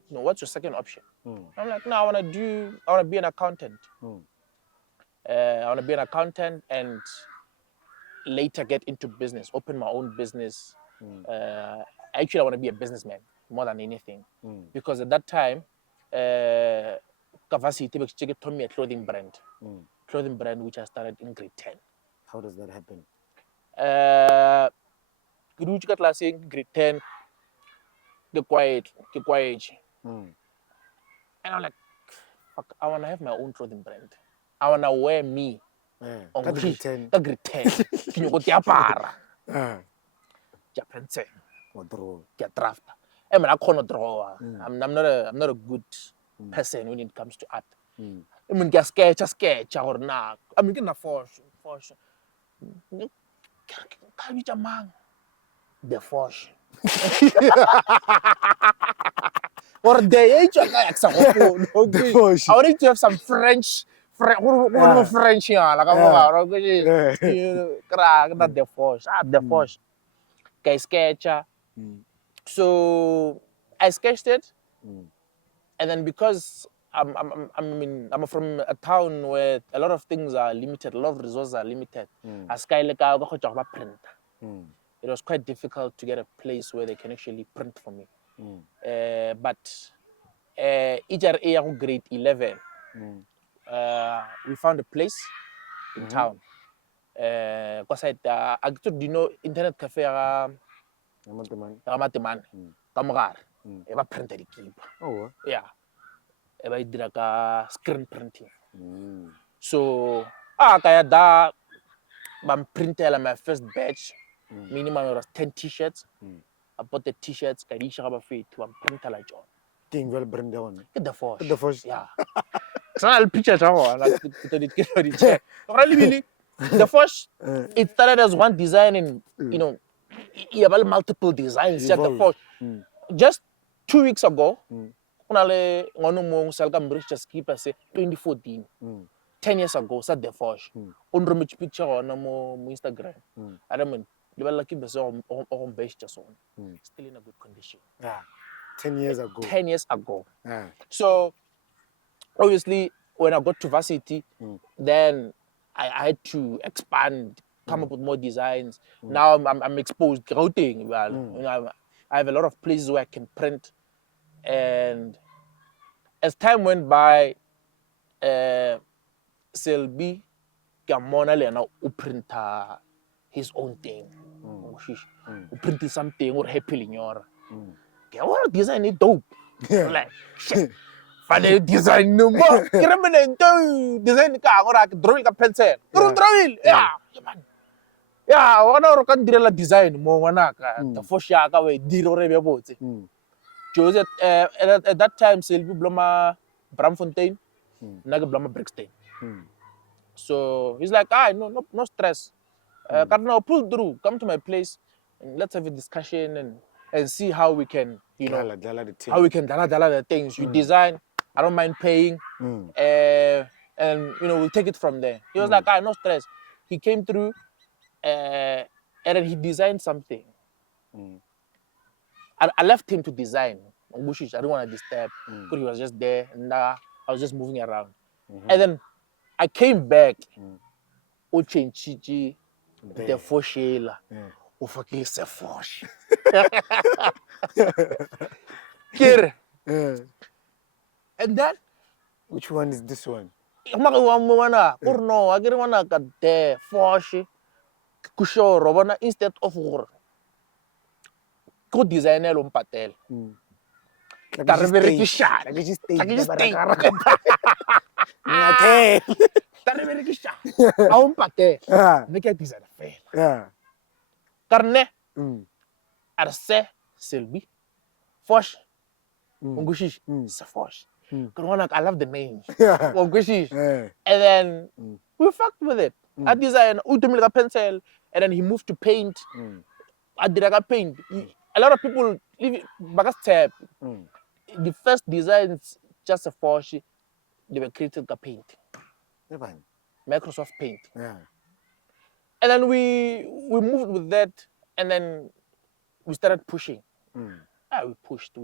no, what's your second option? I'm like, no, I want to be an accountant. I want to be an accountant and later get into business, open my own business. Actually, I want to be a businessman more than anything. Because at that time, Kavasi told me a clothing brand which I started in grade 10. How does that happen? Grade 10, get quiet. And I'm like, fuck, I want to have my own clothing brand. I want to wear me. On grade 10. Grade 10. Can you go to para? Japanese. Get draft. I mean, I can't draw. I'm not a good person when it comes to art. I mean, get sketch or not. I mean, get a Fosh. Can't be a man. The Fosh. Or the age of the Fosh. I wanted to have some French. French, yeah, like not the Fosh. The Fosh. Okay, sketcher. So I sketched it, and then because I'm from a town where a lot of things are limited, a lot of resources are limited. It was quite difficult to get a place where they can actually print for me. But each grade 11, we found a place in town. Because I do know internet cafe Mateman, Kamugar, ever printed the keep. Oh, yeah. Ever did a screen printing. So, kaya da, I'm printing my first batch. Minimum was 10 t-shirts. I bought the t-shirts, I reached out to print like John. King well print one. Get the Fosh. Get the Fosh. Yeah. So I'll picture it. Really, the Fosh, it started as one design and, you know, you have multiple designs. Just 2 weeks ago, 2014, 10 years ago, said the Fosh. On picture on Instagram. I don't mean, you were lucky still in a good condition. Yeah. 10 years ago. 10 years ago. So, obviously, when I got to varsity, then I had to expand, come up with more designs. Now I'm exposed to routing. Well, you know, I have a lot of places where I can print. And as time went by, Selby Gamona Lena print his own thing. Print something or happily in your. What design is dope. Like, shit. Pada design number. Kira mana itu design ka orang drawing ka pencil. Drawing. Ya, man. Ya, orang kan dira la design mo wana ka. The Fosh ya ka we diro re bebo tse. Joseph at that time Selby bloma Bramfontein, naga bloma Brixton. So he's like, no stress. Cardinal, pull through. Come to my place and let's have a discussion and see how we can, you know, how we can dala the things. You design, I don't mind paying, and you know, we'll take it from there. He was like, no stress. He came through, and then he designed something. I left him to design. I didn't want to disturb because he was just there and I was just moving around. And then I came back. O change the Foshela. O fucking Sefosh. Kid. And then Which one is this one? no, I didn't want to get the Fosh. Kusho Robana instead of go designer on patel. Tareberekisha. Tareberekisha. Aun patel. Neke designer fail. Karne. Arse Selby. Fosh. Ungushish. Sefosh. I love the name. Ungushish. And then we fucked with it. I designed a pencil, and then he moved to paint. I did paint. A lot of people leave bagas tab. The first designs just a Fosh, they were created the paint. Microsoft Paint. And then we moved with that, and then we started pushing. We pushed.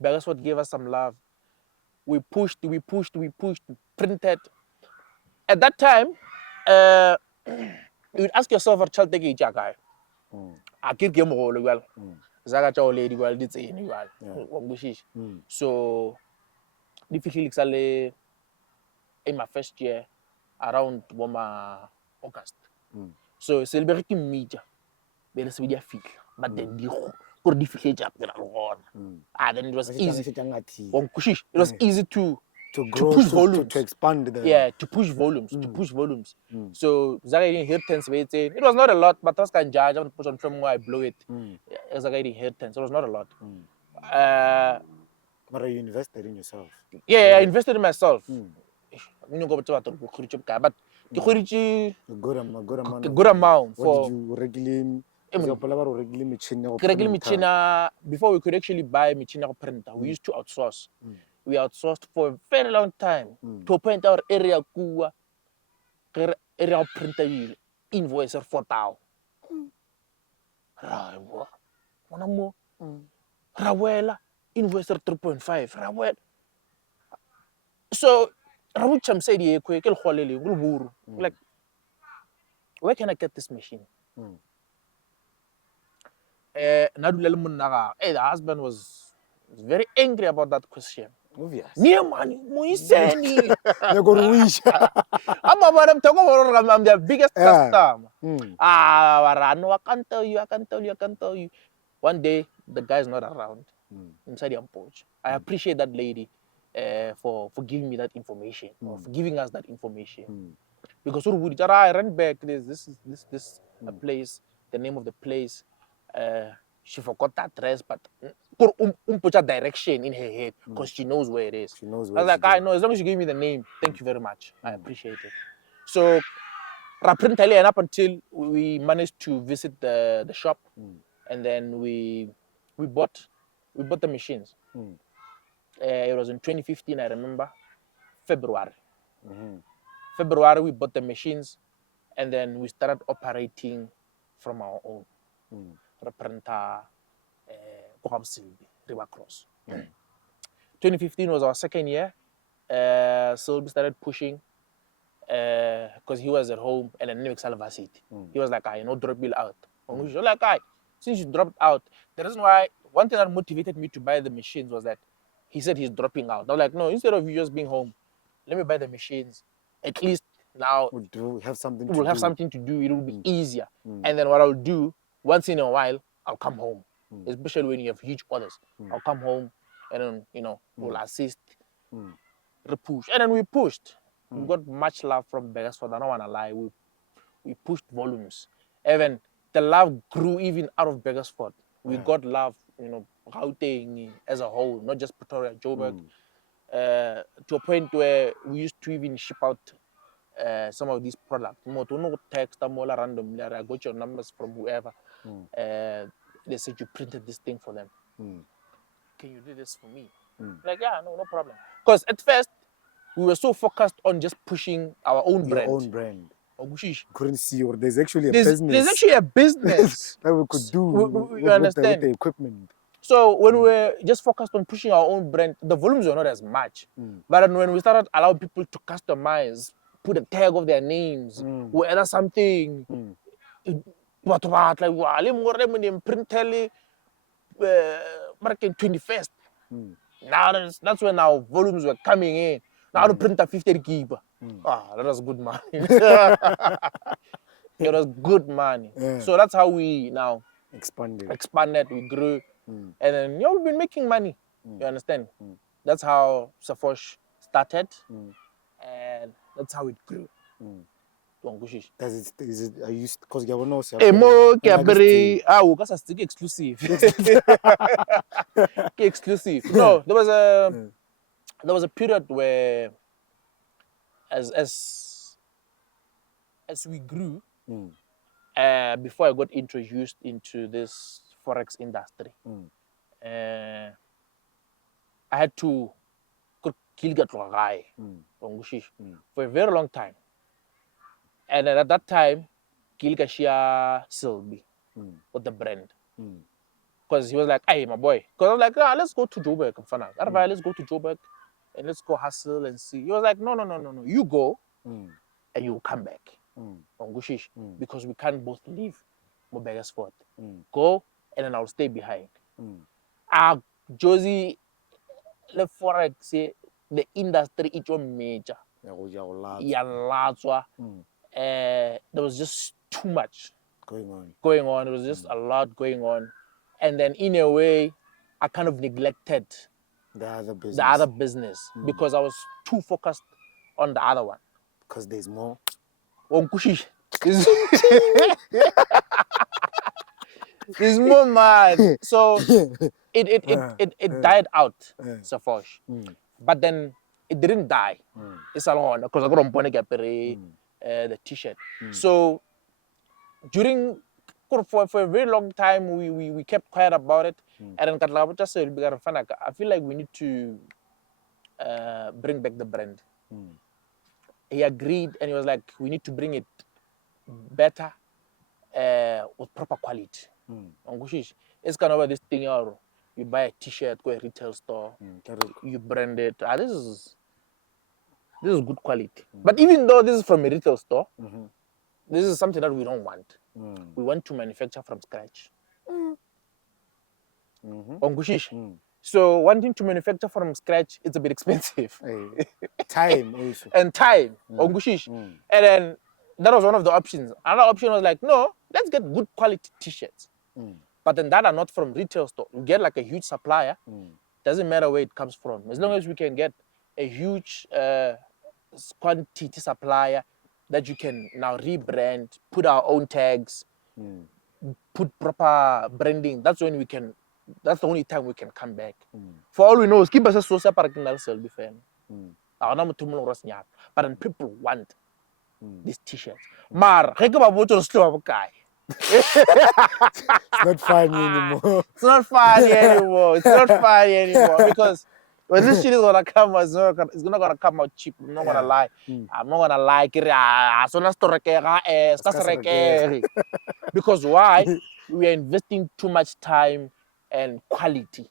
That's what gave us some love. We pushed, printed. At that time, you would ask yourself, a child take a guy. I can't get more well. Zaga lady well, did say so difficult in my first year around August. So celebrating media, there is media feel, but then the difficult then it was easy. It was easy to grow, push volumes, to expand the to push volumes. So Zaga didn't hear tense. It was not a lot, but I was kind of judge. I push on from where I blow it. Zaga didn't hear tense. It was not a lot. But you invested in yourself. Yeah, I invested in myself. But a good amount for. What did you regularly? Before we could actually buy machine printer, we used to outsource. We outsourced for a very long time to a point our area printer invoice for 4,000. Rawela invoice 3.5. So Ramucham said, like, where can I get this machine? The husband was very angry about that question. Obvious. Near money, Moiseni. I'm their biggest customer. I can't tell you. One day, the guy's not around inside the porch. I appreciate that lady for giving me that information, or for giving us that information. Because I ran back, this place, the name of the place. She forgot that address, but put a direction in her head because she knows where it is. She knows I where was like, I know, as long as you give me the name, thank you very much. I appreciate it. So, up until we managed to visit the shop, and then we bought the machines. It was in 2015, I remember, February. February, we bought the machines, and then we started operating from our own. Printer, River Cross. 2015 was our second year. So we started pushing because he was at home and then next City. He was like, I drop bill out. Like, since you dropped out, the reason why one thing that motivated me to buy the machines was that he said he's dropping out. I was like, no, instead of you just being home, let me buy the machines. At least now we'll have something to do. It will be easier. And then what I'll do, once in a while, I'll come home. Especially when you have huge orders. I'll come home and then, we'll assist, push. And then we pushed. We got much love from Beresford. I don't want to lie. We pushed volumes. Even the love grew even out of Beresford. We got love, Gauteng as a whole, not just Pretoria, Joburg, to a point where we used to even ship out some of these products. No text, randomly. I got your numbers from whoever. They said you printed this thing for them. Can you do this for me? Like, yeah, no problem. Because at first, we were so focused on just pushing our own Your brand. own brand. Couldn't see, or there's actually a There's business. actually a business that we could do we with understand the equipment. So when we were just focused on pushing our own brand, the volumes were not as much. But then when we started allowing people to customize, put a tag of their names, or other something, what like wow, print marking 21st. Now that's when our volumes were coming in. Now to print a 50 gig. Ah, that was good money. It was good money. Yeah. So that's how we now expanded. we grew, and then we've been making money. You understand? That's how Sefosh started, and that's how it grew. Is it are you because you know Exclusive. Exclusive. No, there was a period where as we grew, before I got introduced into this forex industry, I had to for a very long time. And at that time, Kilkashia Silby with the brand. Because he was like, hey, my boy. Because I was like, let's go to Joburg. Let's go to Joburg and let's go hustle and see. He was like, no. You go and you will come back. Because we can't both leave Mobegasfort. Go and then I'll stay behind. Josie, the forex, the industry, it's major. There was just too much going on. It was just a lot going on. And then in a way, I kind of neglected the other business because I was too focused on the other one. Because there's more. There's more, man. So it died out, Sefosh. But then it didn't die. It's alone because I got on the t-shirt. So during for a very long time we kept quiet about it. And then I feel like we need to bring back the brand. He agreed and he was like, we need to bring it better with proper quality. It's kind of this thing, you buy a t-shirt, go to a retail store, you brand it. This is good quality. But even though this is from a retail store, this is something that we don't want. We want to manufacture from scratch. So wanting to manufacture from scratch, it's a bit expensive. Time also. And time. And then that was one of the options. Another option was like, no, let's get good quality t-shirts. But then that are not from retail store. You get like a huge supplier. Doesn't matter where it comes from. As long as we can get a huge quantity supplier that you can now rebrand, put our own tags, put proper branding. That's when we can. That's the only time we can come back. For all we know, keep us so separate in our self defense. But then people want these t-shirts. Mar, it's not funny anymore. It's not funny anymore. It's not funny anymore because when this shit is gonna come, it's not gonna come out cheap. I'm not gonna lie. I'm not gonna lie. Because why? We are investing too much time and quality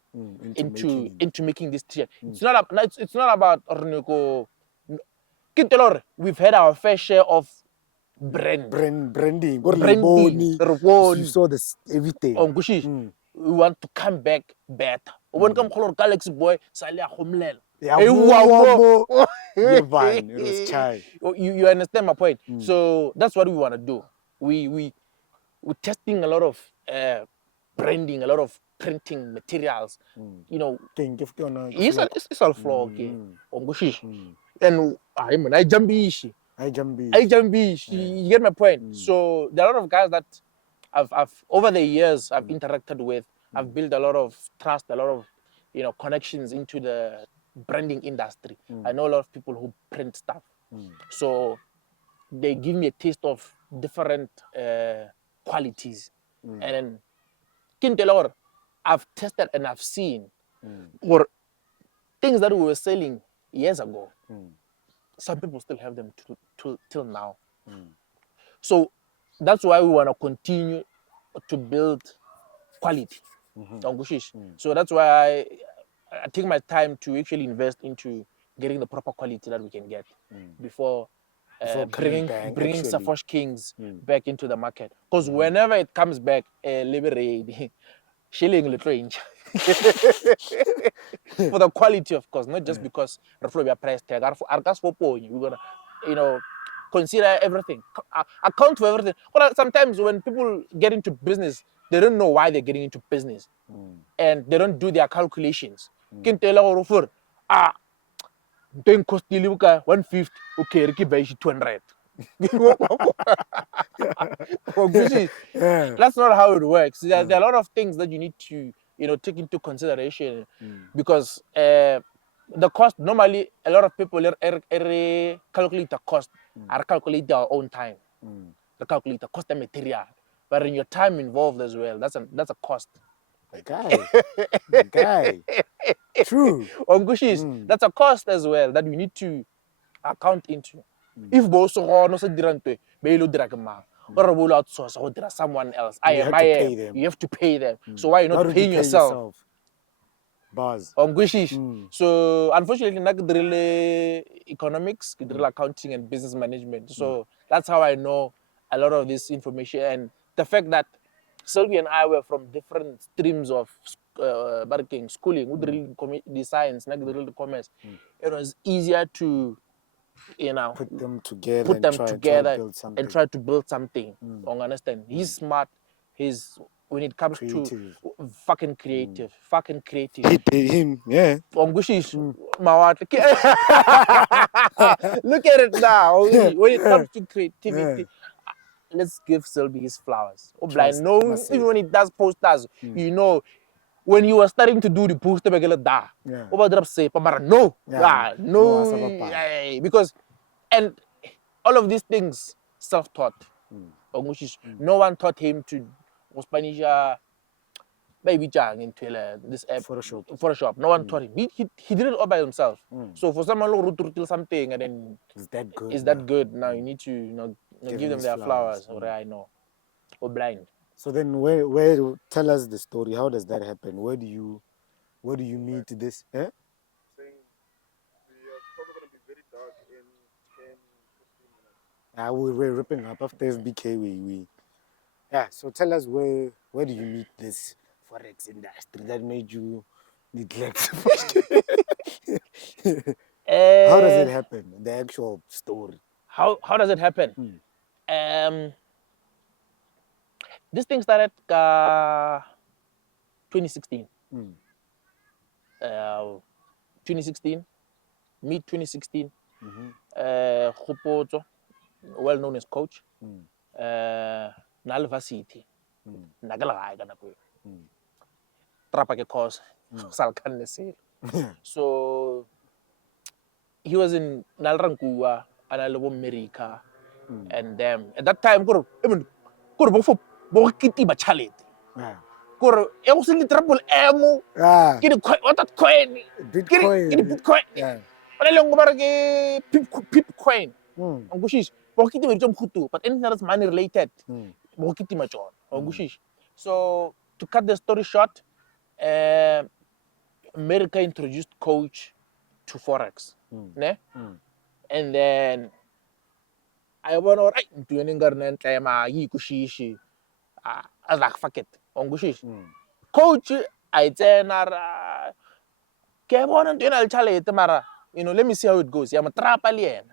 into making this t-shirt. It's not about we've had our fair share of branding. You saw this everything. We want to come back better. When come color Galaxy Boy, Salia Homeland. It was chai. You understand my point? So that's what we want to do. We're testing a lot of branding, a lot of printing materials. You know, it's all flow, okay. And I jambishi. You get my point. So there are a lot of guys that I've over the years I've interacted with. I've built a lot of trust, a lot of connections into the branding industry. I know a lot of people who print stuff. So they give me a taste of different qualities. And then I've tested and I've seen or things that we were selling years ago. Some people still have them till now. So that's why we want to continue to build quality. So that's why I take my time to actually invest into getting the proper quality that we can get before bringing actually. Sefosh Kings back into the market. Because whenever it comes back, liberate shilling little range for the quality, of course, not just because reflect your price tag. We're gonna, you know, consider everything, account for everything. Well, sometimes when people get into business, they don't know why they're getting into business, and they don't do their calculations. Can tell our offer, doing cost 150, okay, Ricky buy 200. Yeah. That's not how it works. There are a lot of things that you need to, take into consideration because the cost, normally a lot of people calculate the cost, or calculate their own time. They calculate the cost of material, but in your time involved as well, that's a cost. The guy. True. That's a cost as well that you need to account into. If both no se dirante, be lo dira ke mang. Or roll outsource or dira someone else. You have to pay them. You have to pay them. So why you Why not don't you paying pay yourself? Buzz. So unfortunately, I drill economics, drill accounting and business management. So that's how I know a lot of this information, and the fact that Sylvia and I were from different streams of schooling, we drill the science, drill the commerce. It was easier to Put them together put and them try to together build something. and try to build something. Understand? He's smart. He's, when it comes Creative. to fucking creative, fucking creative. Him, yeah. Look at it now. When it comes to creativity, let's give Sylvie his flowers. Oh, blind. No, even when he does posters, when you were starting to do the poster, no, because, and all of these things self-taught. No one taught him to Spanish. Maybe into this app, Photoshop. No one taught him. He did it all by himself. So for someone to do something and then is that good? Now you need to give them their flowers. Or I know, or blind. So then, where tell us the story? How does that happen? Where do you meet this? Eh? We're ripping up after FBK. So tell us where do you meet this forex industry that made you neglect? How does it happen? The actual story. How does it happen? This thing started 2016. 2016, mid 2016. Khopotso, well known as coach. Nalva City. Nagala Trapa ke course. So he was in Nalrankua and America, and them at that time Bokiti Bachalet. Koro Eusili Triple Emu. What that coin? Bitcoin. Yeah. Pip coin. Angushish. Bokiti Majom Hutu, but anything that's money related. Bokiti Majon. Angushish. So to cut the story short, America introduced coach to forex. And then I went all right to an ingarnet kushishi. I was like, fuck it. Angushish. Coach, I tell let me see how it goes. I'm a trap alien.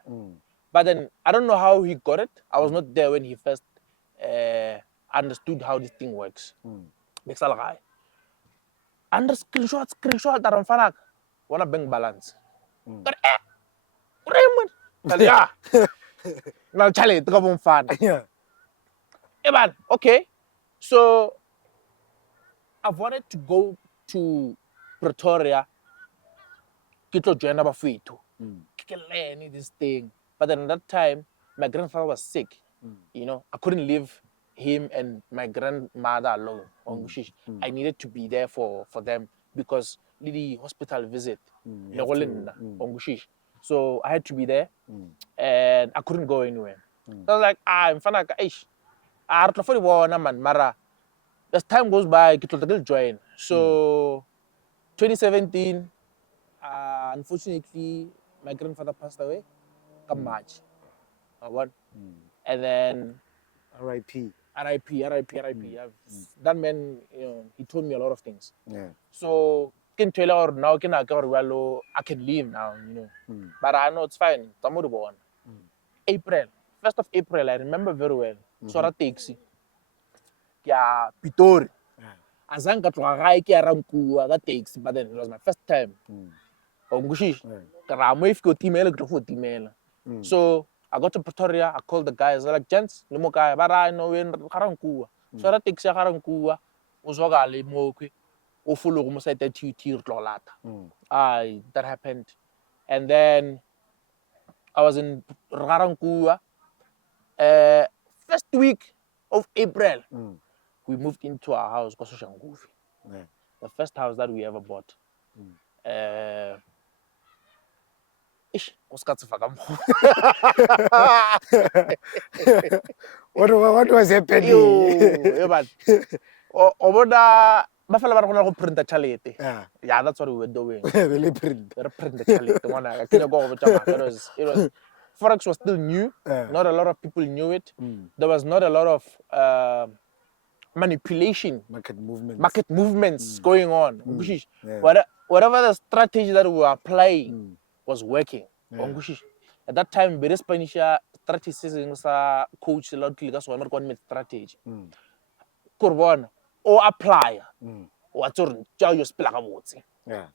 But then I don't know how he got it. I was not there when he first understood how this thing works. Under screenshot that I'm fan. Wanna bank balance. But Raymond. Yeah. Now Charlie, it's come fan. Yeah. Man, okay. So I've wanted to go to Pretoria. Kito join number 3 too. Learn this thing. But then at that time, my grandfather was sick. I couldn't leave him and my grandmother alone. I needed to be there for them because the hospital visit. So I had to be there, and I couldn't go anywhere. So I was like, I'm fana ish. I man mara. as time goes by, ke tlotla ke le join. So 2017, unfortunately, my grandfather passed away come March. And then R.I.P. RIP. That man, he told me a lot of things. Yeah. So can tell her now I can leave now, But I know it's fine. April, 1st of April, I remember very well. Sora taxi. Yeah, Pitori. Azanga tloga ke arankua that taxi, but then it was my first time. So I got to Pretoria, I called the guys, they're like, gents, no more guy, but I know in Harankua. So I take Harankua, Uzogali, Moki, Ufulu, Musay, that happened. And then I was in Harankua. First week of April, we moved into our house, the first house that we ever bought. What was happening? But Buffalo go print the chalete. Yeah, that's what we were doing. Really print. We print the chalete. I couldn't go over it was Forex was still new. Not a lot of people knew it. There was not a lot of manipulation, market movements going on. Whatever the strategy that we were applying was working. At that time, very Spanish strategy coach a lot of strategy. Kurban or apply what's your Yeah.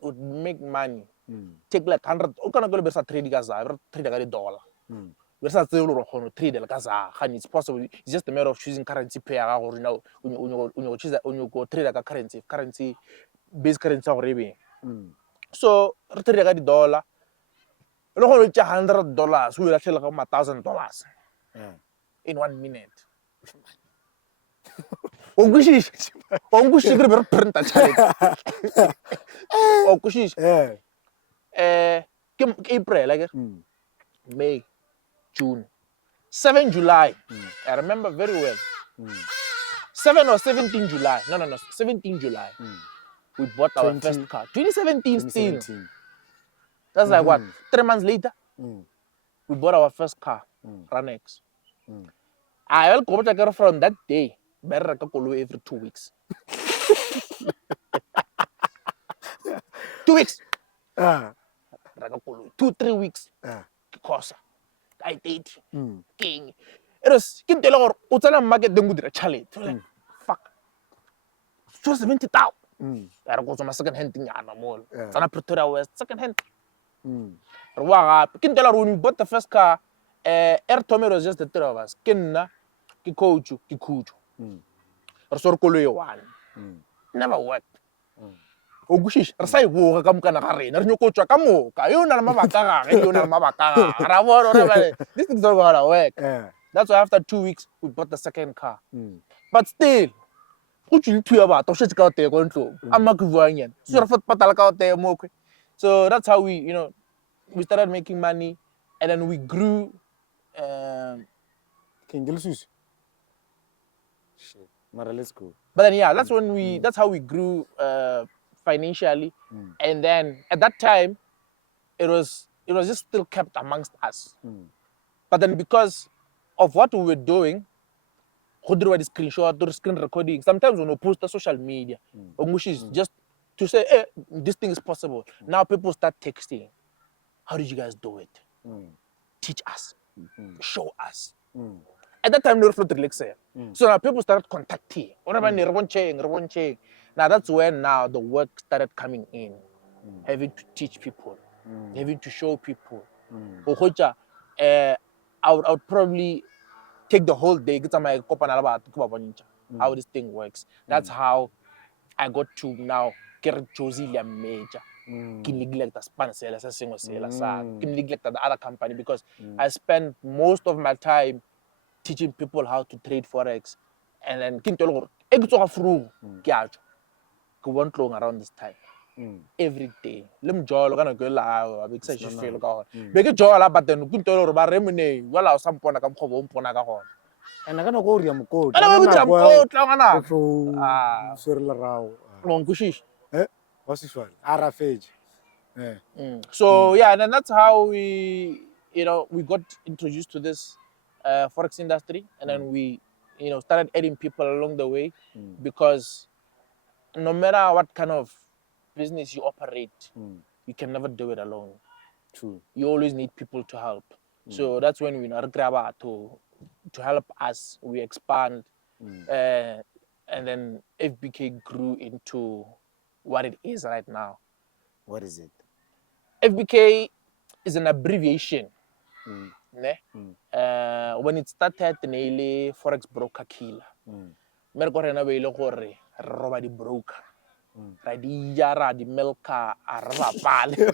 would make money. Take like 100 gonna go to trade $3. It's possible. It's just a matter of choosing currency pair or when you choose that when you go trade like a currency based currency already. So trade like $1. You know $100, we will actually like $1,000 in 1 minute. April, like May, June, 7 July. I remember very well. 7 or 17 July. No, 17 July. We bought our first car. 2017 still. That's like what? 3 months later, we bought our first car, Ranex. I will go back from that day. Better every 2 weeks. 2 weeks. 2-3 weeks. Because I did. King. It was kin tell or utsana market then good challenge. Fuck. So 70,000. I go to my second hand thing at the mall. Sana Pretoria West second hand. Kin tell when we bought the first car, Air Tommy was just the three of us. Kinna, Kikoju, Kikuju. Or Sorkolo one. Never worked. Ogushish, Rasai wo kam kana kare, na nyoko chwa kamo, kayo na mabaka, kayo na mabaka. This thing's not gonna work. That's why after 2 weeks we bought the second car. But still, so that's how we, we started making money, and then we grew. Let's go. But then yeah, that's when that's how we grew financially, and then at that time, it was just still kept amongst us. But then because of what we were doing, the screenshot or screen recording, sometimes when we post on social media, just to say, hey, this thing is possible. Now people start texting. How did you guys do it? Teach us. Show us. At that time, no float relax. So now people started contacting. Now that's when now the work started coming in. Having to teach people, having to show people. I would probably take the whole day, get my how this thing works. That's how I got to now get Josie major. Can neglect the span sellers, can neglect the other company because I spend most of my time teaching people how to trade forex, and then around this time. Every day. Lem jolo kana go la a big say feel ka. Be ke jola but then kuntolo ba remune wala sampona ka mkhobo mpona ka gona. And I gonna go to Mukot. Ana ba go dira mokotla ngwana. Ah, What's this one? Arafage. Yeah. So yeah, and then that's how we, we got introduced to this forex industry, and then we, started adding people along the way, because no matter what kind of business you operate, you can never do it alone. True. You always need people to help. So that's when we grab to help us. We expand, and then FBK grew into what it is right now. What is it? FBK is an abbreviation. When it started, neile forex broker killer. Mereko rena be ile gore re roba di broker. Ra di yara di melka araba pale.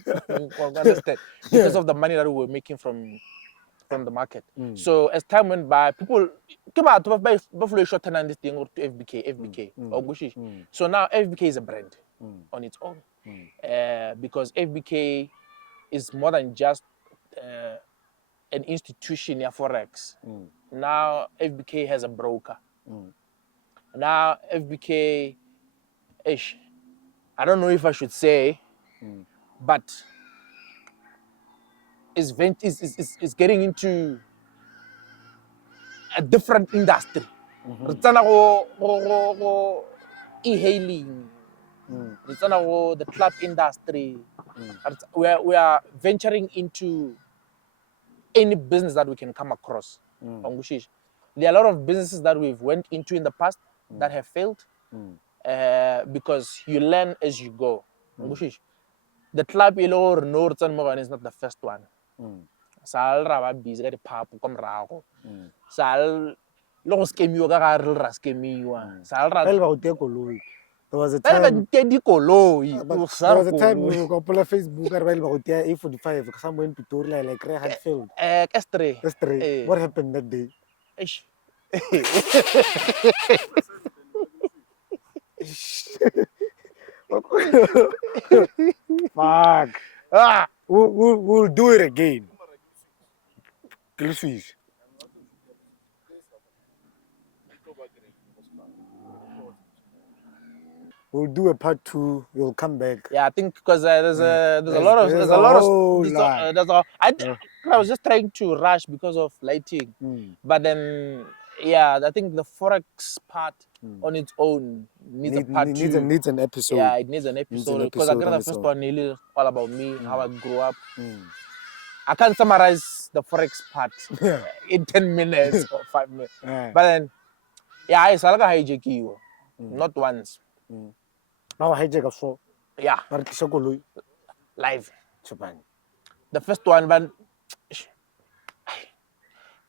Understand? Because of the money that we were making from the market. So as time went by, people came out to buy short and this thing to FBK. So now FBK is a brand on its own. Because FBK is more than just an institution in forex. Now FBK has a broker. Now FBK, I don't know if I should say, but is getting into a different industry. E-hailing, the club industry. We are venturing into any business that we can come across. There are a lot of businesses that we've went into in the past that have failed, because you learn as you go. The club is not the first one. Sal raba busy ka dipapo kwa morago. Sal lo go skemiwa ka ga re ra skemiwa. Sal ra There was a Ba time. di koloi. There was a time we go pull a Facebook or A45 somewhere in Pretoria like Hatfield. Kestre. That's three. What happened that day? Eish. Fuck. Ah. We'll do it again. Please. We'll do a part 2. We'll come back. Yeah, I think because there's a lot of I was just trying to rush because of lighting, but then I think the forex part on its own needs a part 2. Needs an episode. Yeah, it needs an episode because I got the first one nearly all about me, how I grew up. I can't summarize the forex part in 10 minutes or 5 minutes. But then, I saw like a hijack you, not once. Now hijack so. Yeah. Live. Japan. The first one, but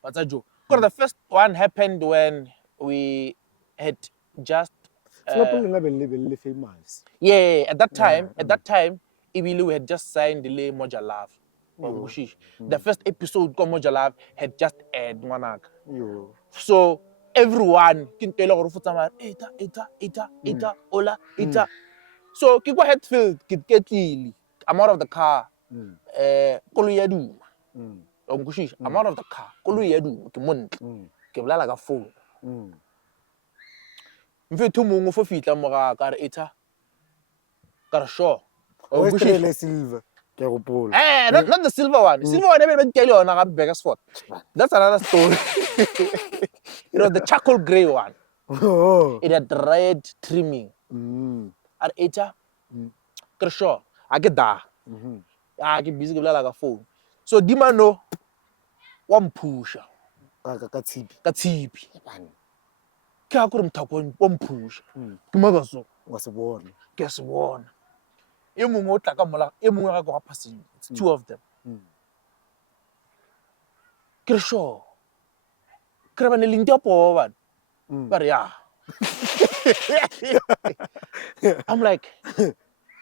what's a joke? Because the first one happened when we had just. Famous. Yeah, at that time, Ibilu had just signed the Lay Moja Love. The first episode of Moja Love had just aired. So everyone can tell ita, ola, ita. So Kiko Hetfield, I'm out of the car. Koluyadu. I'm out of the car. Koluyadu, Kimon, Kibla like a phone. Mfe tumungu fo fitla mora ka re eta ka re sure le silver ke go pola not the silver one. Silver one never tell you on a Begersford. That's another story. It was the charcoal gray one. It had red trimming. At eta ka re sure I get that. I get busy like a phone. So Dimano one pusher ka tsipi ke a go re mthakong one push ke magaso was born. ke se bona e mongwe o tla ka mola e mongwe ga go passing. It's two of them. Ke re sure ke re ba ne lente po ba ba re ya I'm like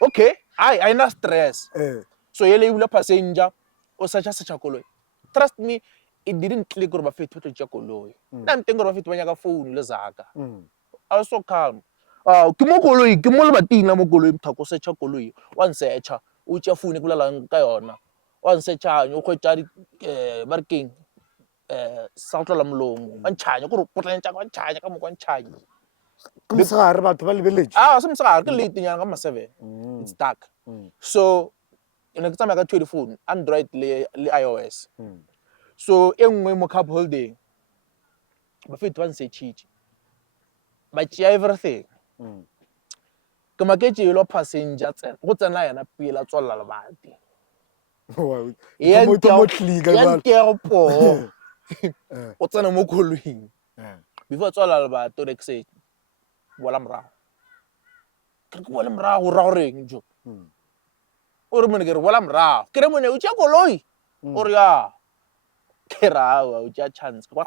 okay I na stress so yele ibula passenger o sa cha koloi. Trust me, it didn't click gore ba fetho to cha koloi. Na nteng gore ba fetho ba nya ka phone le zaka. I was so calm. Ke mo koloi ke mo le bating la mo koloi mthako se cha koloi wa nsecha o tša phone ke la ka yona wa nsecha o khwetša di barking sa tlola molomo ba ntšhanya gore potlantša ka ntšhanya ka moko ntšhanya Ke mosegare batho ba lebeletse. se mosegare ke late-nyana ka ma-7 it's dark so ne ke tsamaya ka 24 Android le iOS so e nngwe mo cup holding ba fetho ba nsetšhitše ba tšea everything ke maketse lo passenger go tsena yena pele a tswalela lebati yenteago poo o tsena mo koloing before tswalela lebati o rekse boela morago ke boela morago ra goreng jo o re mone ke re boela morago ke re mone o tšea koloi o re ya ke rawa o tšea chance ka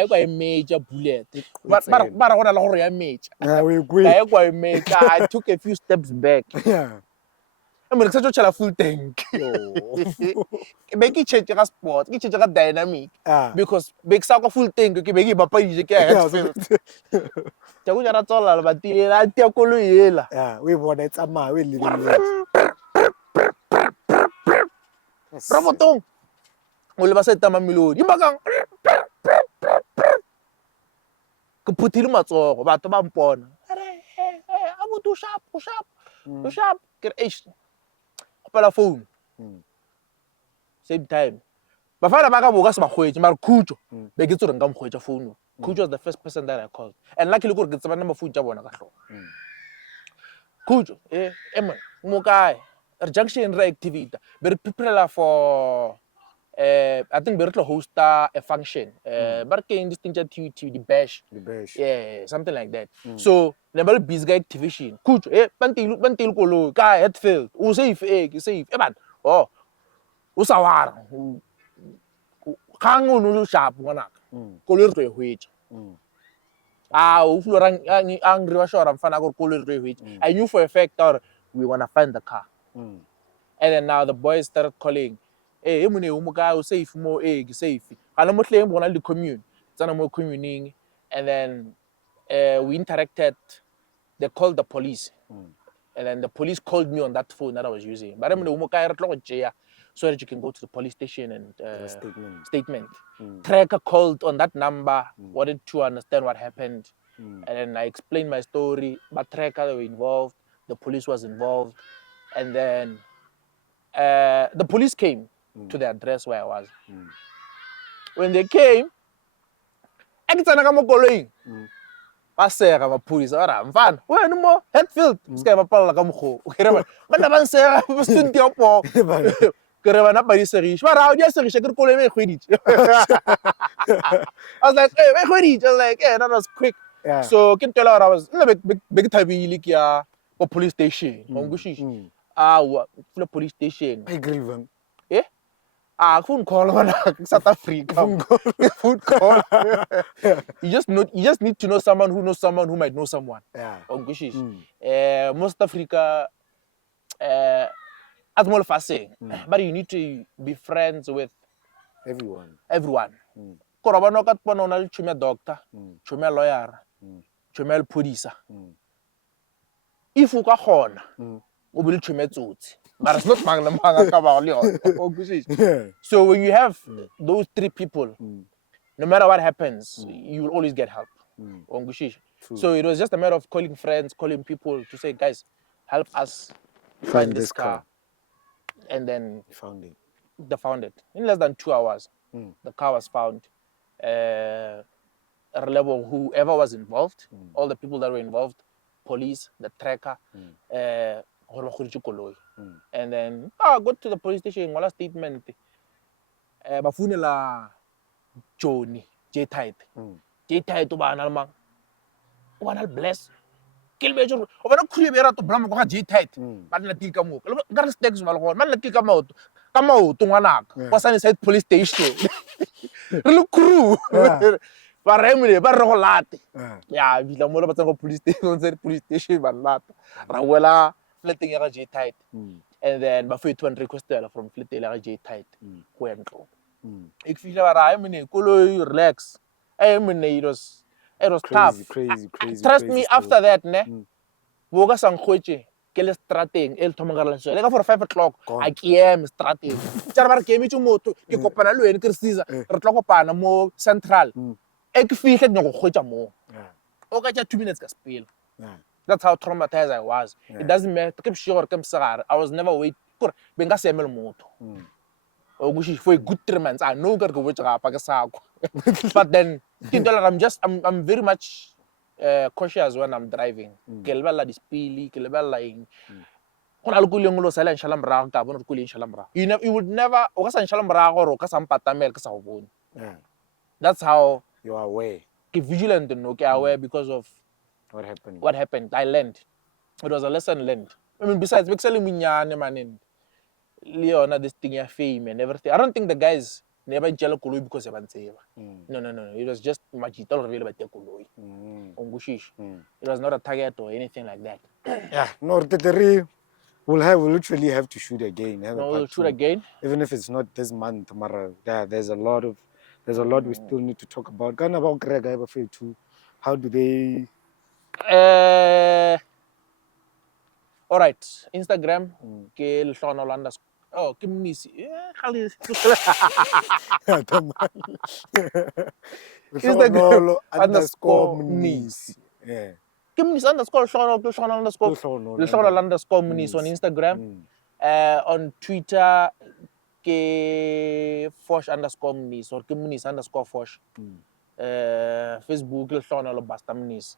e kwa emetša bullet ba ra go na le gore ya metša ka e kwa emetša I took a few steps back mone ke sa tšo tšhela full tank be ke tšhetše ga sport ke tšhetše ga dynamic because be ke sa kwa full tank ke be ke bapaditše ke headfield tša go jara tswalela lebatile a tea koloi ela o e bona e tsamaya o e lebeletse robotong o leba sa etama melodi imbakang ke phuthile matsogo batho ba mpona abuti o sharp ke re opela phone same time bafana ba ka boka se ba kgwetse mara khutso be ke tsore nka mokgwetsa phone khutso was the first person that I called and luckily gore ke tseba number phone tša bona ka hlogo khutso emon mo kae re junction re activate be re prepare for I think we will host a function. But this thing just the bash. Yeah, something like that. So never busy guy activation. Coach, bantil kolo, guy headfield. O safe, safe. Man, oh, usawar. Kang unu sharp wana. Kolo re wage. Uflorang angry wa sure am fana go kolo re wage. I knew for a fact that we wanna find the car. And then now the boys started calling. Emune umuka o safe mo safe. Ala mo tleng bona le commune. Tsana mo communing and then we interacted. They called the police. And then the police called me on that phone that I was using. But emune umuka re tlo go tšea so that you can go to the police station and statement. Tracker called on that number, wanted to understand what happened. And then I explained my story. But tracker they were involved, the police was involved, and then the police came to the address where I was. When they came, I sega maphodisa ba ra mfana wena mo headfield se ka bapalla ka mogho o kere bana ba nsega ba stunt ya po kere bana ba disegish ba ra o dia segish ke kole me khweditse I was like hey me khweditse I was like that was quick so ke ntela I was big thabile ke ya po police station ngushishi full police station phone call South Africa. Phone call. You just need to know someone who knows someone who might know someone. Most Africa as more fast but you need to be friends with everyone. Korabano kat pono na chuma doctor, chuma lawyer, chuma police. If you ka khona, o bil chuma tsotsi. But it's not so when you have those three people, no matter what happens, you will always get help. So it was just a matter of calling friends, calling people to say, guys, help us find this car. And then they found it. In less than 2 hours, the car was found. Whoever was involved, all the people that were involved, police, the tracker, and then go to the police station wala statement ba funela Johnny J-Tight o bana mang o bana bless kilbejo o bana khuyebera to blama go J-Tight ba nna tika mo ga re stacks ba le go nna tika maoto ka maoto ngwanaka kwa Sunnyside police station re le crew ba remile ba re go late ya bitla mo le ba tsang go police station ba lata ra wela fletting ya J-Tight and then ba fethu and requested from fletting ya J-Tight go entlo ek fihla ba ra emene koloi relax emene it was tough crazy trust me after that ne bo ka sang khwetse ke le strateng e le thoma ka le ka for 5 o'clock Gone. a ke eme strateng tsara ba re ke emetse motho ke kopana le wena ke re sisa re tla kopana mo central e ke fihle ke nyako khwetsa mo o ka tja 2 minutes ka spela. That's how traumatized I was. It doesn't matter ke sure ke msagare I was never wait kore benga se emela motho for a good 3 months I know ke go botsa ga pa ke sakho but then I'm very much cautious when I'm driving ke lebella di spili ke lebella eng gona le kuleng lo sala inshallah mra ka bona kuleng inshallah mra you would never o ka sa inshallah mra gore o ka sa mpatamela ke sa go bone. That's how you are aware ke vigilant no ke aware because of what happened. I learned it was a lesson learned. I mean besides bekusele munyane manin Leona this thing ya fame and everything. I don't think the guys never jela koloi because ya bantseba. No. It was just majita really about koloi. Ongushish. It was not a target or anything like that. Yeah, no, we'll literally have to shoot again. Have a We'll part shoot two. again. Even if it's not this month, Mara. Yeah, there's a lot we still need to talk about. Kind about Greg, I have a feel too. How do they? All right. Instagram. Ke Lehlono underscore. Oh, ke Mnisi. Instagram underscore Mnisi. Yeah. Ke Mnisi underscore Lehlono underscore Mnisi on Instagram. On Twitter. Ke Fosh underscore Mnisi or ke Mnisi underscore Fosh. Facebook Lehlono lo basta Mnisi.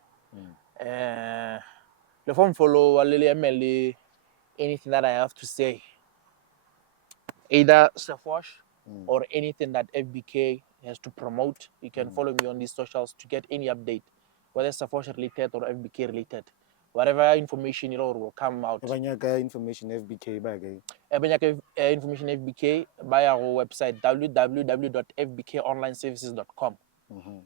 The phone follow MLA anything that I have to say, either Sefosh or anything that FBK has to promote. You can follow me on these socials to get any update, whether Sefosh related or FBK related. Whatever information will come out. Information FBK back. Information FBK by our website www.fbkonlineservices.com.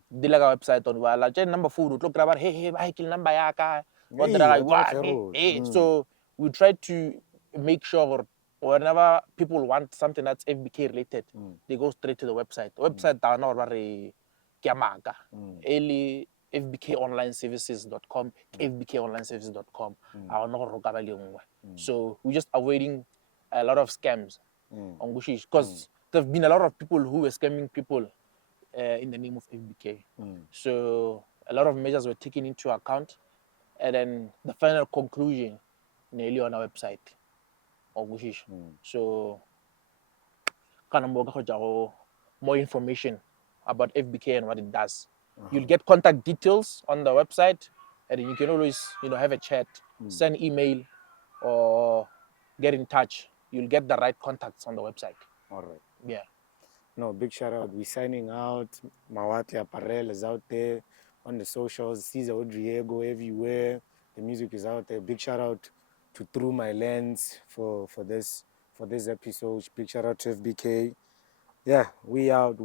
Dilaga website on wala number food look grab hey kill number yaka so we try to make sure whenever people want something that's FBK related they go straight to the website down or kiamaka eli fbkonlineservices.com fbkonlineservices.com so we're just avoiding a lot of scams on Gushish because there have been a lot of people who were scamming people in the name of FBK. So a lot of measures were taken into account, and then the final conclusion nearly on our website. So more information about FBK and what it does. You'll get contact details on the website, and then you can always have a chat, send email, or get in touch. You'll get the right contacts on the website. All right. Yeah. No, big shout out. We're signing out. Mawati Apparel is out there on the socials. Cesar Diego everywhere. The music is out there. Big shout out to Through My Lens for this episode. Big shout out to FBK. Yeah, we out.